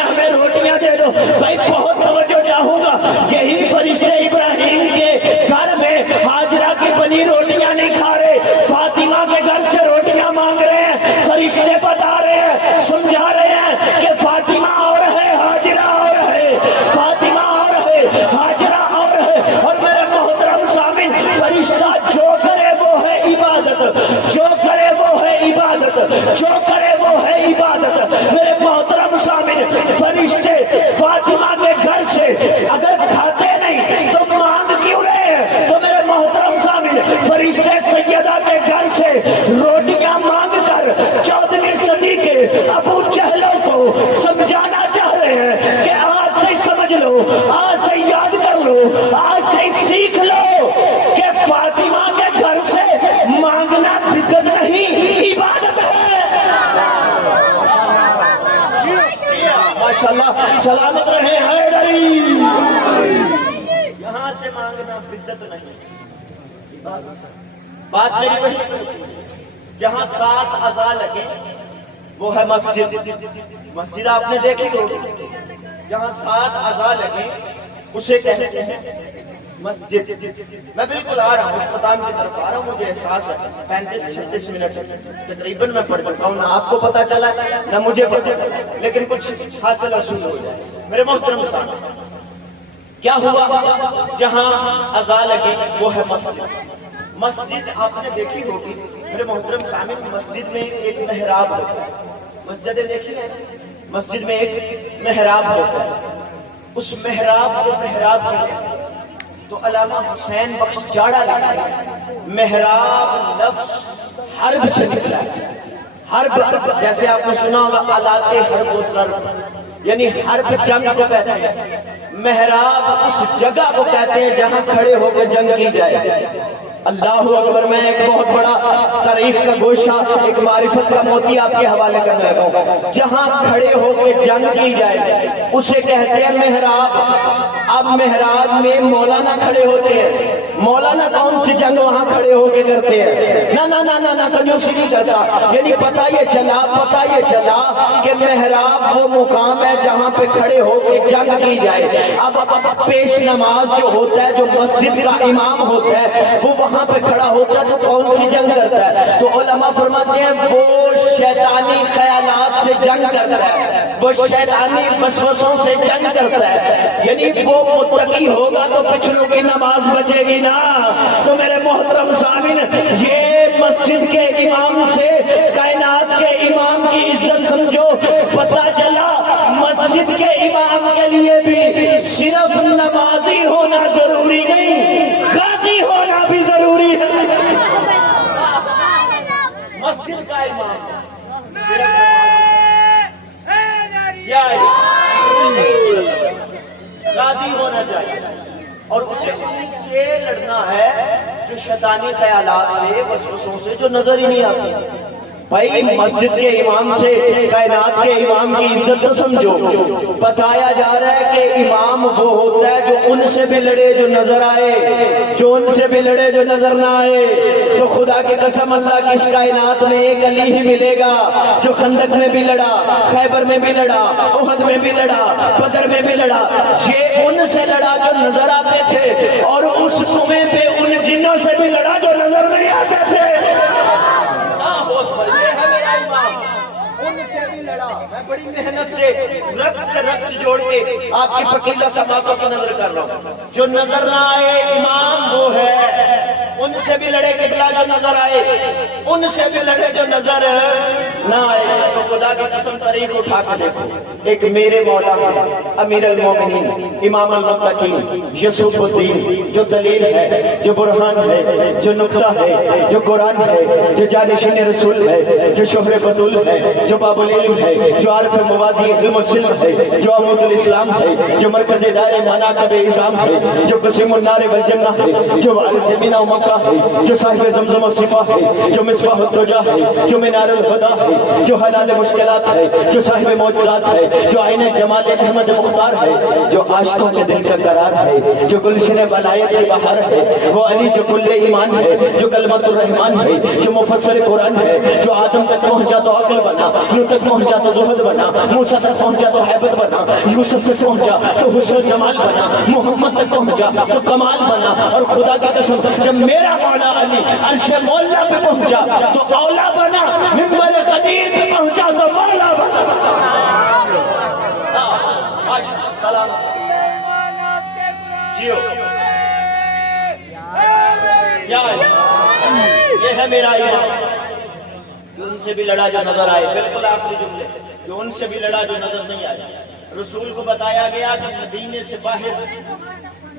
آج سے سیکھ لو کہ فاطمہ کے گھر سے مانگنا بدعت نہیں، عبادت ہے۔ ماشاءاللہ، سلامت رہے حیدری۔ یہاں سے مانگنا بدعت نہیں، بات میری وہی، جہاں 7 اذان لگے وہ ہے مسجد۔ مسجد آپ نے دیکھی ہوگی، جہاں 7 اذان لگے اسے کہتے ہیں مسجد۔ میں بالکل آ رہا ہوں، اختتام کی طرف آ رہا ہوں، مجھے احساس ہے 35-36 منٹ تقریباً میں پڑھ چکا ہوں، نہ آپ کو پتا چلا نہ مجھے پتا چلا، لیکن کچھ حاصل حصول ہو جائے۔ میرے محترم صاحب، کیا ہوا؟ جہاں اذان لگے وہ ہے مسجد۔ مسجد آپ نے دیکھی ہوگی میرے محترم سامعین، مسجد میں ایک محراب ہوتا ہے۔ مسجدیں دیکھی ہیں، مسجد میں ایک محراب ہوتا ہے۔ اس محراب کو محراب کہتے ہیں، تو علامہ حسین بخش جاڑا لکھا ہے محراب لفظ حرب سے نکلا ہے۔ حرب جیسے آپ نے سنا ہوگا آلات حرب و ضرب، یعنی حرب جنگ کو کہتے ہیں، محراب اس جگہ کو کہتے ہیں جہاں کھڑے ہو کے جنگ کی جائے۔ اللہ اکبر۔ میں ایک بہت بڑا تاریخ کا گوشہ، ایک معرفت کا موتی آپ کے حوالے کرنے لگا ہوں۔ جہاں کھڑے ہو کے جنگ کی جائے اسے کہتے ہیں محراب۔ اب محراب میں مولانا کھڑے ہوتے ہیں، مولانا کون سی جنگ وہاں کھڑے ہو کے کرتے ہیں؟ نہ کنجوسی نہیں کرتا، یعنی پتہ یہ چلا کہ محراب وہ مقام ہے جہاں پہ کھڑے ہو کے جنگ کی جائے۔ اب پیش نماز جو ہوتا ہے، جو مسجد کا امام ہوتا ہے، وہ وہاں پہ کھڑا ہوتا ہے تو کون سی جنگ کرتا ہے؟ تو علماء فرماتے ہیں وہ شیطانی خیالات سے جنگ کرتا ہے، وہ شیطانی وسوسوں سے جنگ کرتا ہے، یعنی وہ متقی ہوگا تو پچھلوں کی نماز بچے گی نا۔ تو میرے محترم سامعین، یہ مسجد کے امام سے کائنات کے امام کی عزت سمجھو۔ پتہ چلا مسجد کے امام کے لیے بھی صرف نمازی ہونا ضروری نہیں، غازی ہونا بھی ضروری ہے۔ مسجد کا امام غازی ہونا چاہیے، اور اسے سے لڑنا ہے جو شیطانی خیالات سے، وسوسوں سے، جو نظر ہی نہیں آتے۔ بھائی مسجد کے امام سے کائنات کے امام کی عزت تو سمجھو۔ بتایا جا رہا ہے کہ امام وہ ہوتا ہے جو ان سے بھی لڑے جو نظر آئے، جو ان سے بھی لڑے جو نظر نہ آئے۔ تو خدا کی قسم، اللہ کی اس کائنات میں ایک علی ہی ملے گا جو خندق میں بھی لڑا، خیبر میں بھی لڑا، احد میں بھی لڑا، بدر میں بھی لڑا۔ یہ ان سے لڑا جو نظر آتے تھے، اور اس موقع پہ ان جنوں سے بھی لڑا جو نظر نہیں آتے تھے۔ میں بڑی محنت سے ربط جوڑ کے آپ کی پکیزہ سماعتوں کو نظر کر رہا ہوں۔ جو نظر نہ آئے امام وہ ہے، ان سے بھی لڑے قبلہ جو نظر آئے، ان سے بھی لڑے جو نظر نہ آئے۔ تو خدا کی قسم تاریخ اٹھا کے دیکھو، ایک میرے مولا ہے امیر المومنین امام المتقین یوسف الدین، جو دلیل ہے، جو برہان ہے، جو نقطہ ہے، جو قرآن ہے، جو جانشین رسول ہے، جو شہر بطول ہے، جو باب العلم ہے، جو عارف موازی علم السلم ہے، جو عمود الاسلام ہے، جو مرکز دائر مناقب اعظام ہے، جو قسم النار والجنہ ہے، جو وارث مینہ و مکہ ہے، جو صاحب زمزم و صفا ہے، جو مصباح الدجا ہے، جو منار الہدیٰ ہے، جو حلال مشکلات ہے، جو صاحب معجزات ہے، جو عین جمال احمد مختار ہے، جو عاشقوں کے دل کا قرار ہے، جو گلشن ولایت بہار ہے، وہ علی جو کل ایمان ہے، جو کلمۃ الرحمان ہے، جو مفسر قرآن ہے، جو آدم تک پہنچا تو عقل بنا، نوح تک پہنچا تو زہد بنا، موسیٰ تک پہنچا تو حیبت بنا، یوسف تک پہنچا تو حسن و جمال بنا، محمد تک پہنچا تو کمال بنا۔ اور خدا کی قسم جب میرا مولا علی عرش مولا پہ پہنچا تو اولا بنا، منبر قدیر پہ پہنچا تو مولا بنا۔ سلام جیو، یہ ہے میرا ایمان۔ ان سے بھی لڑا جو نظر آئے، بالکل آخری جملے، جو ان سے بھی لڑا جو نظر نہیں آئے۔ رسول کو بتایا گیا کہ مدینے سے باہر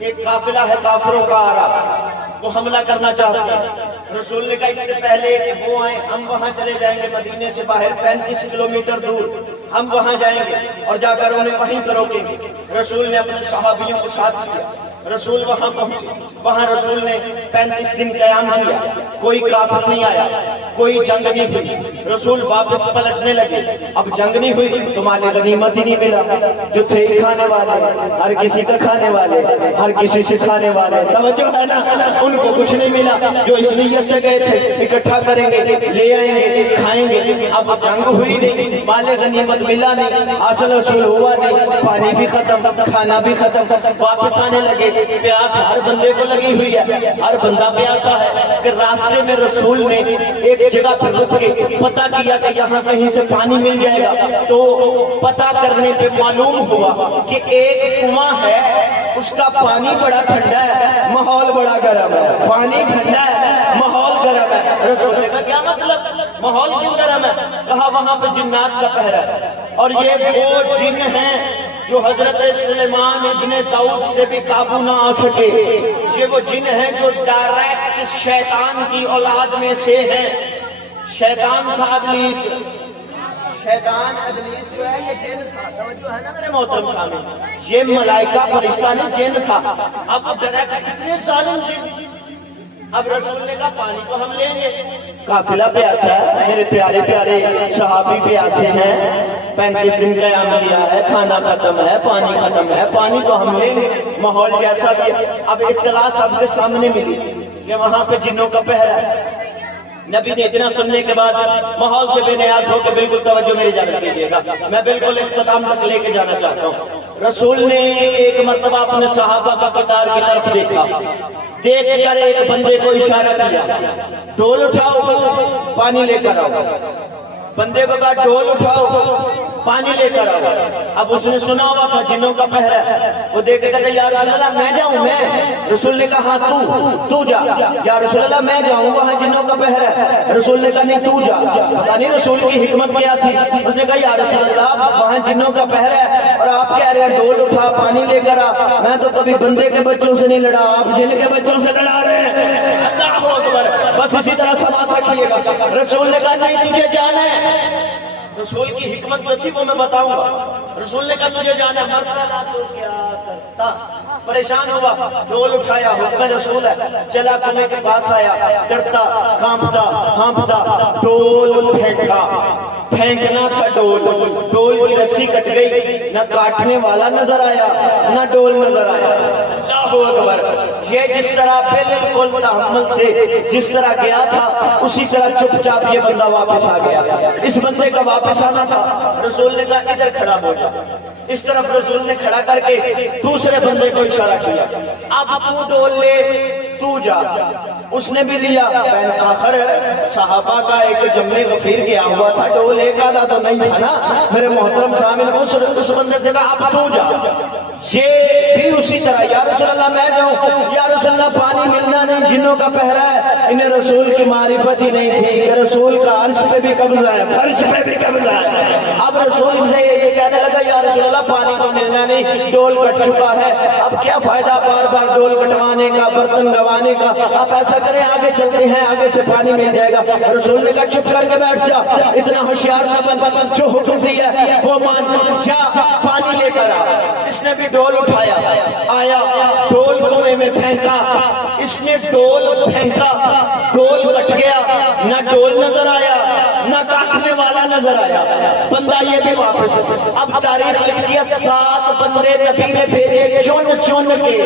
ایک قافلہ ہے کافروں کا آ رہا، وہ حملہ کرنا چاہتے ہیں۔ رسول نے کہا اس سے پہلے کہ وہ آئیں ہم وہاں چلے جائیں گے، مدینے سے باہر 35 کلومیٹر دور ہم وہاں جائیں گے اور جا کر انہیں وہیں پر روکیں گے۔ رسول نے اپنے صحابیوں کو ساتھ کیا، رسول وہاں پہنچے، وہاں رسول نے 35 دن قیام کیا، کوئی کافر نہیں آیا، کوئی جنگ نہیں ہوئی، رسول واپس پلٹنے لگے، اب جنگ نہیں ہوئی تو مال غنیمت ہی نہیں ملا، جو تھے کھانے والے، ہر کسی کا کھانے والے، ہر کسی سے کھانے والے، توجہ ہے نا، ان کو کچھ نہیں ملا، جو اس نیت سے گئے تھے اکٹھا کریں گے، لے آئیں گے، کھائیں گے، اب جنگ ہوئی نہیں، مال غنیمت ملا نہیں، حاصل رسول ہوا نہیں، پانی بھی ختم، کھانا بھی ختم، واپس آنے لگے، پیاس ہر بندے کو لگی ہوئی ہے، ہر بندہ پیاسا ہے، پھر راستے میں رسول نے ایک جگہ پر رک کے پتہ کیا کہ یہاں کہیں سے پانی مل جائے گا، تو پتہ کرنے پہ معلوم ہوا کہ ایک کنواں ہے، اس کا پانی بڑا ٹھنڈا ہے، ماحول بڑا گرم ہے، پانی ٹھنڈا ہے، ماحول گرم ہے۔ رسول نے کہا کیا مطلب، ماحول کیوں گرم ہے؟ کہا وہاں پہ جنات کا پہرا ہے، اور یہ وہ جن ہیں جو حضرت سلیمان ابن داؤد سے بھی قابو نہ آ سکے، یہ وہ جن ہیں جو ڈائریکٹ شیطان کی اولاد میں سے ہیں۔ شیطان تھا ابلیس، شیطان ابلیس جو ہے یہ جن تھا، توجہ ہے نا میرے محترم سامنے، یہ ملائکہ فرشتہ نہیں جن تھا، اب ڈائریکٹ اتنے ظالم جن، اب رسول نے کہا پانی کو ہم لیں گے، قافلہ پیاسا ہے، میرے پیارے پیارے صحابی پیاسے ہیں، 35 دن قیام کیا ہے، کھانا ختم ہے، پانی ختم ہے، پانی تو ہم لیں گے، ماحول جیسا بھی ہے۔ اب اطلاع سب کے سامنے ملی کہ وہاں پہ جنوں کا پہرا ہے۔ نبی نے اتنا سننے کے بعد ماحول سے بے نیاز ہو کے، بالکل توجہ میری جانب کیجیے گا، میں بالکل اختتام تک لے کے جانا چاہتا ہوں۔ رسول نے ایک مرتبہ اپنے صحابہ کا قطار کی طرف دیکھا، دیکھ کر ایک بندے کو اشارہ کیا، ڈول اٹھاؤ پانی لے کر آؤ، بندے کو کہا ڈول اٹھاؤ پانی لے کر آؤ۔ اب اس نے سنا ہوا تھا جنوں کا پہرا ہے، وہ دیکھ کے کہتا یا رسول اللہ میں جاؤں، میں؟ رسول نے کہا ہاں تو جا، یا رسول اللہ میں جاؤں وہاں جنوں کا پہرا ہے؟ رسول نے کہا نہیں تو جا، پتہ نہیں رسول کی حکمت کیا تھی، اس نے کہا یا رسول اللہ وہاں جنوں کا پہرا ہے اور آپ کہہ رہے ہیں ڈول اٹھا پانی لے کر آ، میں تو کبھی بندے کے بچوں سے نہیں لڑا، آپ جن کے بچوں سے لڑا رہے ہیں، اللہ اکبر، بس اسی طرح سماعت رکھیے گا۔ رسول نے کہا نہیں تجھے جانا ہے، رسول کی حکمت جو تھی وہ میں بتاؤں گا۔ رسول نے کہا تجھے جانا ہے، مرتبہ تو کیا کرتا، پریشان ہوا، ڈول اٹھایا، حکم رسول ہے، چلا کنویں کے پاس آیا، ڈرتا کانپتا ہانپتا ڈول پھینکا، پھینکنا تھا ڈول، ڈول کی رسی کٹ گئی، نہ کاٹنے والا نظر آیا نہ ڈول نظر آیا، اللہ اکبر۔ یہ جس طرح بالکل تحمل سے جس طرح گیا تھا اسی طرح چپ چاپ یہ بندہ واپس آ گیا۔ اس بندے کا واپس آنا تھا، رسول نے کہا ادھر کھڑا ہو جا، اس طرف رسول نے کھڑا کر کے دوسرے بندے کو اشارہ کیا، اب تو ڈول لے تو جا، اس نے بھی لیا۔ آخر صحابہ کا ایک جمع غفیر گیا ہوا تھا، ڈول ایک آدھا تو نہیں تھا نا میرے محترم سامنے، اس بندے سے کہا اب تو جا، یہ بھی اسی طرح یا رسول اللہ میں جاؤں، یا رسول اللہ پانی ملنا نہیں، جنوں کا پہرا ہے۔ انہیں رسول کی معرفت ہی نہیں تھی کہ رسول کا عرش پہ بھی قبضہ ہے، فرش پہ بھی قبضہ ہے۔ اب رسول نے یہ کہنے لگا یا رسول اللہ پانی تو ملنا نہیں، ڈول کٹ چکا ہے، اب کیا فائدہ بار بار ڈول کٹوانے کا، برتن گوانے کا، آپ ایسا کریں آگے چلتے ہیں، آگے سے پانی مل جائے گا۔ رسول نے کہا چپ کر کے بیٹھ جا، اتنا ہوشیار نہ بن، جو حکم دیا وہ مان، جا پانی لے کر آ۔ اس نے بھی ڈول اٹھایا، آیا ڈول کنویں میں پھینکا، اس نے ڈول پھینکا، ڈول کٹ گیا، نہ ڈول نظر آیا نہ کاٹنے والا نظر آیا، بندہ یہ بھی واپس۔ اب تاریخ لکھی ہے 7 بندے نبی نے بھیجے چن چن کے،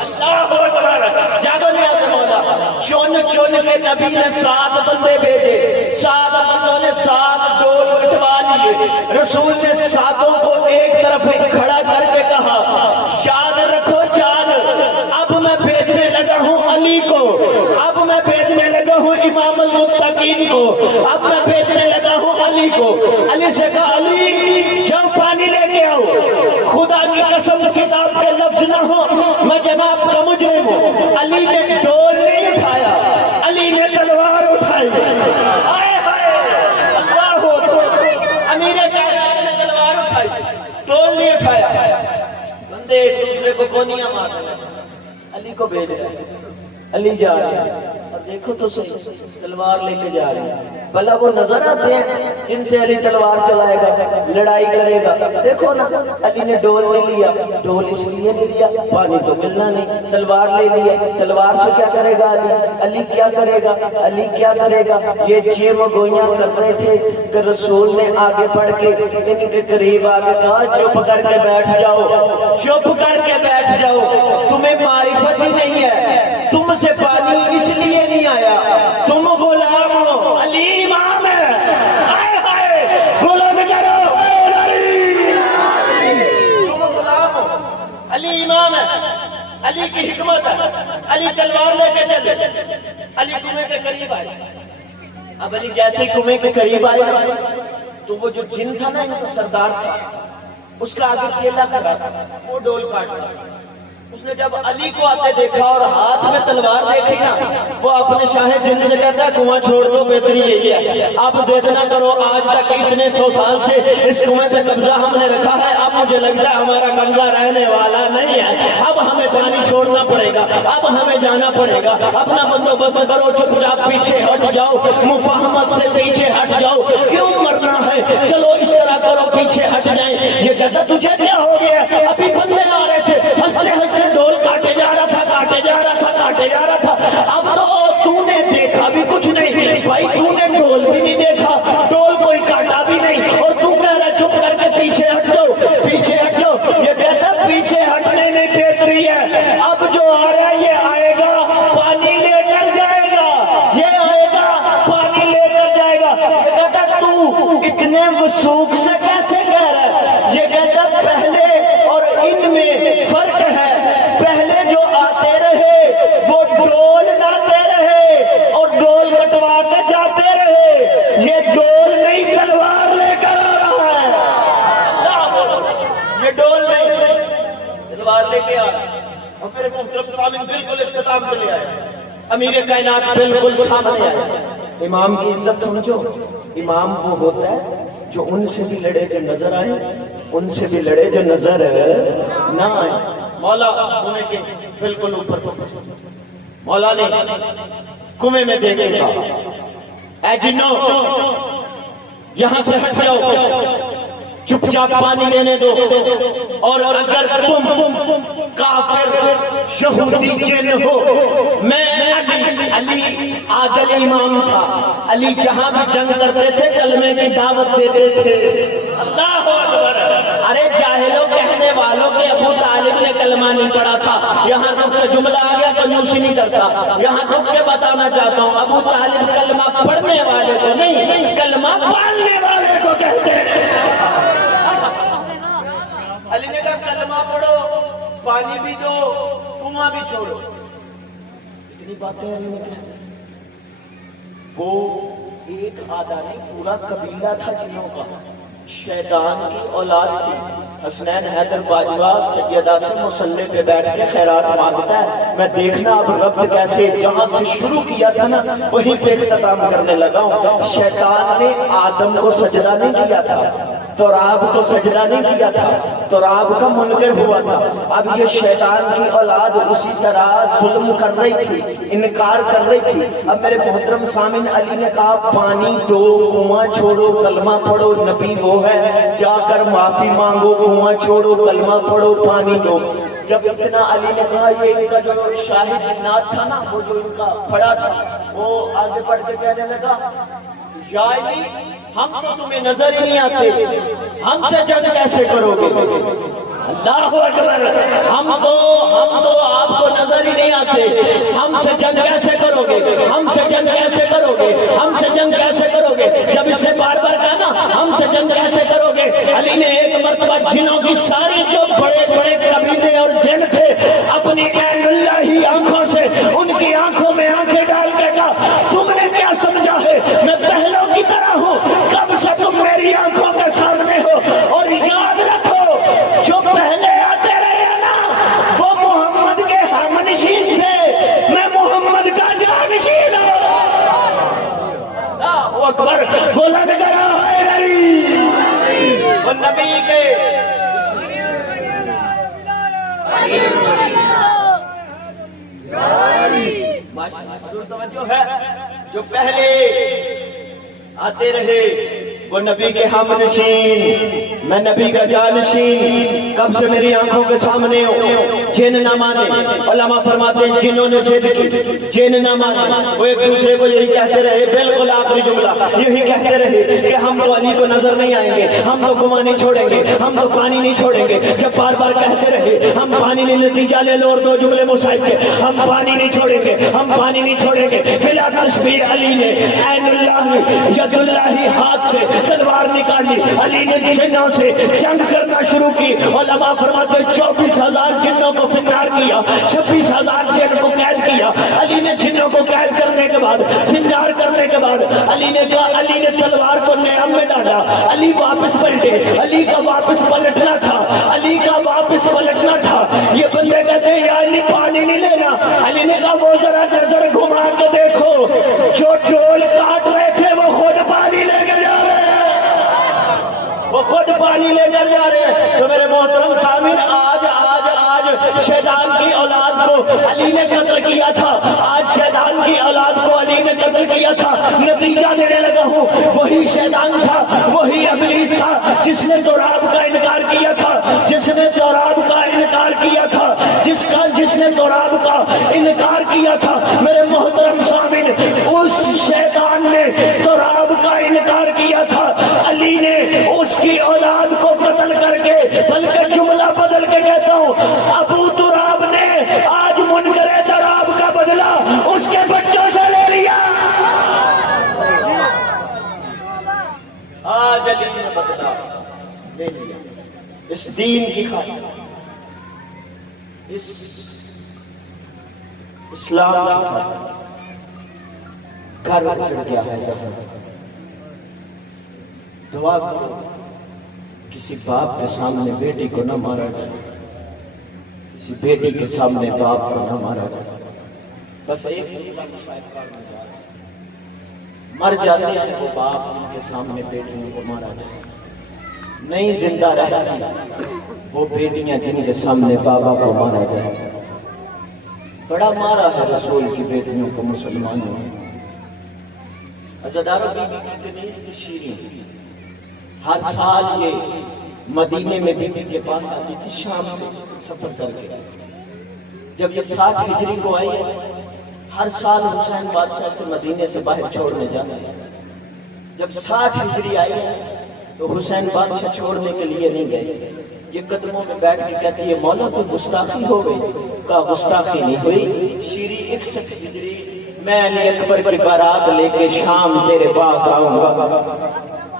اللہ اکبر، جاگو نہیں آتے مولا، چن چن کے نبی نے 7 بندے بھیجے، 7 بندوں نے 7 ڈول کٹوا لیے۔ رسول نے 7 کو ایک طرف کھڑا کر کے کہا یاد رکھو یاد، اب میں بھیجنے لگا ہوں علی کو، اب میں بھیجنے لگا ہوں امام المتقین کو، اب میں بھیجنے لگا ہوں علی کو۔ علی سے کہا علی جاؤ پانی لے کے آؤ، خدا کی قسم کتاب کے لفظ نہ ہو میں جناب کا مجرم ہوں۔ علی نے ڈول نہیں اٹھایا، علی نے تلوار اٹھائی، آئے ہائے اللہ ہو، امیر کائنات نے تلوار اٹھائی، ڈول نہیں اٹھایا۔ بندے ایک دوسرے کو گولیاں مار رہے ہیں، علی کو بھیج رہے ہیں، علی جا رہے ہیں، اور دیکھو تو صحیح تلوار لے کے جا رہے ہیں، بھلا وہ نظر آتے ہیں جن سے علی تلوار چلائے گا، لڑائی کرے گا؟ دیکھو نا، علی نے ڈول لے لیا، ڈول اس لیے لے لیا پانی تو ملنا نہیں، تلوار لے لیا، تلوار سے کیا کرے گا علی؟ علی کیا کرے گا؟ علی کیا کرے گا؟ یہ چیم گوئیاں کر رہے تھے کہ رسول نے آگے بڑھ کے ان کے قریب آگے کہا چپ کر کے بیٹھ جاؤ، چپ کر کے بیٹھ جاؤ، تمہیں معرفت ہی نہیں ہے، تم سے پانی اس لیے نہیں آیا، تم غلام ہو، علی امام ہے، ہائے ہائے غلام کرو، تم غلام ہو، علی امام ہے، علی کی حکمت ہے، علی تلوار لے کے چلے، علی کنویں کے قریب آئے، اب علی جیسے کنویں کے قریب آئے تو وہ جو جن تھا نا ان کا سردار تھا، اس کا آگے چیلا کر رہا تھا، وہ ڈول کاٹ رہا، اس نے جب علی کو آتے دیکھا اور ہاتھ میں تلوار دیکھی نا، وہ اپنے شاہ جن سے کہتا ہے کنواں چھوڑ دو، بہتری یہی ہے، اب ضد نہ کرو، آج تک اتنے 100 سال سے اس کنویں پہ قبضہ ہم نے رکھا ہے، اب مجھے لگتا ہے ہمارا قبضہ رہنے والا نہیں ہے، اب ہمیں پانی چھوڑنا پڑے گا، اب ہمیں جانا پڑے گا، اپنا بندوبست کرو، چپ چاپ پیچھے ہٹ جاؤ، مفاہمت سے پیچھے ہٹ جاؤ، کیوں مرنا ہے، چلو اس طرح کرو پیچھے ہٹ جائیں۔ یہ کہتا تجھے کیا ہو گیا؟ ابھی بندے آ رہے تھے، ہنستے ہنستے ڈول کاٹے جا رہا تھا، کاٹے جا رہا تھا، کاٹے جا رہا تھا، اب تو نے دیکھا بھی کچھ نہیں بھائی، تو نے ڈول بھی نہیں دیکھا، ڈول کوئی کاٹا بھی نہیں، اور تو کہہ رہا چپ کر کے پیچھے ہٹ جاؤ، پیچھے ہٹ جاؤ۔ یہ کہتا پیچھے ہٹنے میں بہتری ہے، اب جو آ رہا ہے یہ آئے گا پانی لے کر جائے گا، یہ آئے گا پانی لے کر جائے گا۔ یہ کہتا تو اتنے وثوق سے کیسے کہہ رہا ہے؟ یہ کہتا پہلے اور ان میں فرق ہے، پہلے جو آتے رہے وہ ڈول لاتے رہے اور ڈول کٹوا کے جاتے رہے، یہ ڈول نہیں تلوار لے کر آ رہا ہے، یہ ڈول نہیں تلوار لے کے آ رہا ہے۔ اور میرے محترم سامنے بالکل اختتام پہ لے آئے، امیر کائنات بالکل سامنے آئے۔ امام کی عزت سمجھو، امام وہ ہوتا ہے جو ان سے بھی لڑے جو نظر آئے، ان سے بھی لڑے جو نظر نہ آئے۔ مولا کنویں کے بالکل اوپر مولا نے کنویں میں دیکھے کہا اے جنو یہاں سے ہٹ جاؤ، چپ چاپ پانی دینے دو، اور اگر تم کافر یہودی جن ہو، میں علی عادل امام تھا، علی جہاں بھی جنگ کرتے تھے کلمے کی دعوت دیتے تھے، اللہ اکبر۔ ارے جاہلوں کہنے والوں کے ابو طالب نے کلمہ نہیں پڑھا تھا، یہاں رک کے جملہ آ گیا تو یوں نہیں کرتا، یہاں رک کے بتانا چاہتا ہوں ابو طالب کلمہ پڑھنے والے کو نہیں، کلمہ پڑھنے والے کو کہتے ہیں۔ علی نے کہا کلمہ پڑھو، پانی بھی دو، کنواں بھی چھوڑو، اتنی باتیں علی نے کہا۔ وہ ایک آدھا نہیں، پورا قبیلہ تھا جنوں کا، شیطان کی اولاد تھی۔ حسنین حیدر باجوہ سیدہ سے مصلی پہ بیٹھ کے خیرات مانگتا ہے، میں دیکھنا اب رب کیسے جہاں سے شروع کیا تھا نا وہیں پہ اختتام کرنے لگا ہوں۔ شیطان نے آدم کو سجدہ نہیں کیا تھا، تراب کو سجدہ نہیں کیا تھا، تراب کا منکر ہوا تھا، اب یہ شیطان کی اولاد اسی طرح ظلم کر رہی تھی، انکار کر رہی تھی۔ اب میرے محترم سامن علی نے کہا پانی دو، کنواں چھوڑو، کلمہ پڑھو، نبی وہ ہے، جا کر معافی مانگو، کنواں چھوڑو، کلمہ پڑھو، پانی دو۔ جب اتنا علی نے کہا یہ ان کا جو شاہی جنات تھا نا، وہ جو ان کا پڑا تھا، وہ آگے بڑھ کے کہنے لگا یا علی ہم تو تمہیں نظر ہی نہیں آتے، ہم سے جنگ کیسے کرو گے؟ اللہ اکبر، ہم تو آپ کو نظر ہی نہیں آتے، ہم سے جنگ کیسے کرو گے؟ ہم سے جنگ کیسے کرو گے؟ ہم سے جنگ کیسے کرو گے؟ جب اسے بار بار کہا نا ہم سے جنگ کیسے کرو گے، علی نے ایک مرتبہ جنوں کی ساری جو بڑے بڑے قبیلے اور جن تھے اپنی عین اللہ آنکھوں سے ان کی آنکھوں میں آنکھیں ڈال کے کہا تم نے کیا سمجھا ہے میں پہلوں کی طرح ہوں، کب سے تم میری آنکھوں کے سامنے ہو، اور یاد رکھو جو پہلے آتے رہے نا وہ محمد کے ہمنشین تھے، میں محمد کا جانشین ہوں۔ اللہ اکبر، بولا نگرا ہے علی وہ نبی کے توجہ ہے، جو پہلے آتے رہے وہ نبی کے ہم نشین، میں نبی کا جانشین، کب سے میری آنکھوں کے سامنے ہو، جن نہ مانے۔ علماء فرماتے ہیں جنہوں نے ضد کی، جن نہ مانے، وہ ایک دوسرے کو یہی کہتے رہے، بالکل آخری جملہ یہی کہتے رہے کہ ہم تو علی کو نظر نہیں آئیں گے، ہم تو گما نہیں چھوڑیں گے، ہم تو پانی نہیں چھوڑیں گے۔ جب بار بار کہتے رہے ہم پانی نہیں، نتیجہ لے لو اور دو جملے مصاحب کے، ہم پانی نہیں چھوڑیں گے، ہم پانی نہیں چھوڑیں گے۔ بلا تشبیہ علی نے عین اللہ ید اللہ ہاتھ سے تلوار نکالی، علی نے جنوں سے جنگ کرنا شروع کی۔ علماء فرماتے 24,000 جنوں کو فنار کیا، 26,000 جن کو قید کیا۔ علی نے جنوں کو قید کرنے کے بعد، فنار کرنے کے بعد علی نے کہا، علی نے تلوار کو نیام میں ڈالا، علی واپس پلٹے، علی کا واپس پلٹنا تھا، علی کا واپس پلٹنا تھا۔ یہ بندے کہتے ہیں یا علی پانی نہیں لینا، علی نے کہا وہ ذرا نظر گھما کے دیکھو، جو ڈول کاٹ رہے تھے وہ خود پانی لے کے جا رہے ہیں، وہ خود پانی لے کر جا رہے ہیں۔ تو میرے محترم سامعین، آج شیطان کی اولاد کو علی نے قتل کیا تھا، آج شیطان کی اولاد کو علی نے قتل کیا تھا۔ نتیجہ دینے لگا ہوں، وہی شیطان تھا، وہی ابلیس تھا جس نے توراب کا انکار کیا تھا، جس نے توراب کا انکار کیا تھا، جس نے توراب کا انکار کیا تھا۔ میرے محترم سامعین، اس شیطان نے توراب کا انکار کیا تھا، علی نے اس کی اولاد کو قتل کر کے، بلکہ جملہ بدل کے کہتا ہوں، ابو تراب نے آج منکر تراب کا بدلہ اس کے بچوں سے لے لیا۔ آج علی نے بدلہ لے لیا اس دین کی خاطر، اس اسلام کی خاطر۔ گھر اجڑ گیا ہے زہر، دعا کرو کسی باپ کے سامنے بیٹی کو نہ مارا جائے، کسی بیٹی کے سامنے باپ کو نہ مارا جائے۔ بس ایک مر جاتے ہیں وہ باپ جن کے سامنے بیٹیوں کو مارا جائے، نہیں زندہ رہتی وہ بیٹیاں جن کے سامنے بابا کو مارا جائے۔ بڑا مارا ہے رسول کی بیٹیوں کو مسلمانوں نے۔ عزادارو بی بی کی کنیز تھی شیریں، ہر سال یہ مدینے میں بی بی کے پاس آتی تھی شام سے سفر کر کے۔ جب یہ 60 ہجری کو آئی ہے، ہر سال حسین بادشاہ سے مدینے سے باہر چھوڑنے جاتا ہے۔ جب 60 ہجری آئی ہے تو حسین بادشاہ چھوڑنے کے لیے نہیں گئے، یہ قدموں میں بیٹھ کے کہتی ہے مولا کوئی گستاخی ہو گئی؟ کہا گستاخی نہیں ہوئی، شیری 61 ہجری میں علی اکبر کی بارات لے کے شام تیرے پاس آؤں گا۔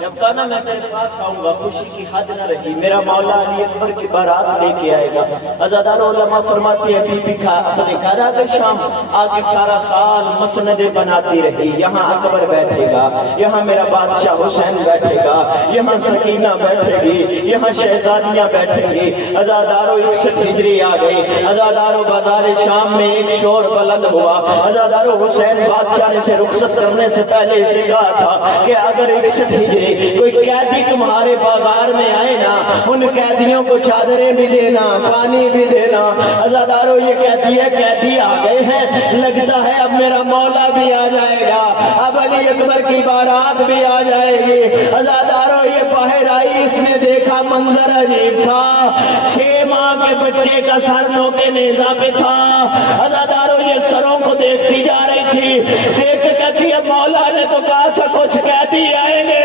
جب کہا نا میں تیرے پاس آؤں گا، خوشی کی حد نہ رہی، میرا مولا علی اکبر کی بارات لے کے آئے گا۔ عزادار علماء فرماتی ہے بی بی کا اپنے گھر آ گئی شام، آگے سارا سال مسندیں بناتی رہی، یہاں اکبر بیٹھے گا، یہاں میرا بادشاہ حسین بیٹھے گا، یہاں سکینہ بیٹھے گی، یہاں شہزادیاں بیٹھیں گی۔ عزادارو 61 ہجری آ گئی، عزادارو بازار شام میں ایک شور بلند ہوا۔ عزادارو حسین بادشاہ نے سے رخصت کرنے سے پہلے اسے کہا تھا کہ اگر 61 ہجری کوئی قیدی تمہارے بازار میں آئے نا، ان قیدیوں کو چادریں بھی دینا، پانی بھی دینا۔ عزادارو یہ کہتی ہے قیدی آ گئے ہیں، لگتا ہے اب میرا مولا بھی آ جائے گا، اب علی اکبر کی بارات بھی آ جائے گی۔ عزادارو یہ باہر آئی، اس نے دیکھا منظر عجیب تھا، 6 ماہ کے بچے کا سر نوکے نیزہ پہ تھا۔ عزادارو یہ سروں کو دیکھتی جا رہی تھی، دیکھ کے کہتی ہے مولا نے تو کہا تھا کچھ قیدی آئیں گے،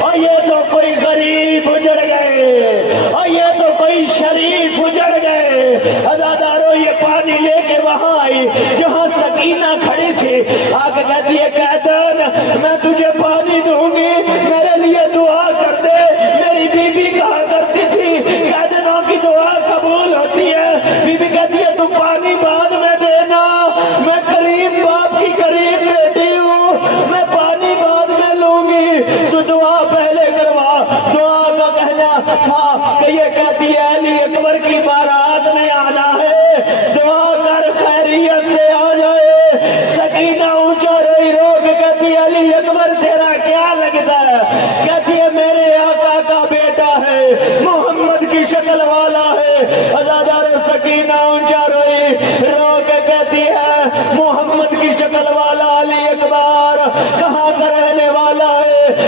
اور یہ تو کوئی غریب اجڑ گئے، اور یہ تو کوئی شریف اجڑ گئے۔ عزادارو یہ پانی لے کے وہاں آئی جہاں سکینہ کھڑی تھی، آگے کہتی ہے قیدن میں تجھے پانی دوں گی، میرے لیے دعا کر دے۔ میری بی بی کہا کرتی تھی قیدنوں کی دعا قبول ہوتی ہے، بی بی کہتی ہے تو پانی بعد میں دینا، میں قریب باپ کی قریب بیٹی ہوں، میں پانی بعد میں لوں گی، تو دعا پہلے کروا۔ دعا کا کہنا تھا کہ یہ کہتی ہے علی اکبر کی بارات میں آنا ہے، دعا کر خیریت سے آ جائے۔ سکینہ اونچا روئی رو کے کہتی ہے علی اکبر تیرا کیا لگتا ہے؟ کہتی ہے میرے آقا کا بیٹا ہے، محمد کی شکل والا ہے۔ عزادار سکینہ اونچا روئی رو کے کہتی ہے محمد کی شکل والا علی اکبر کہاں کا رہنے والا ہے؟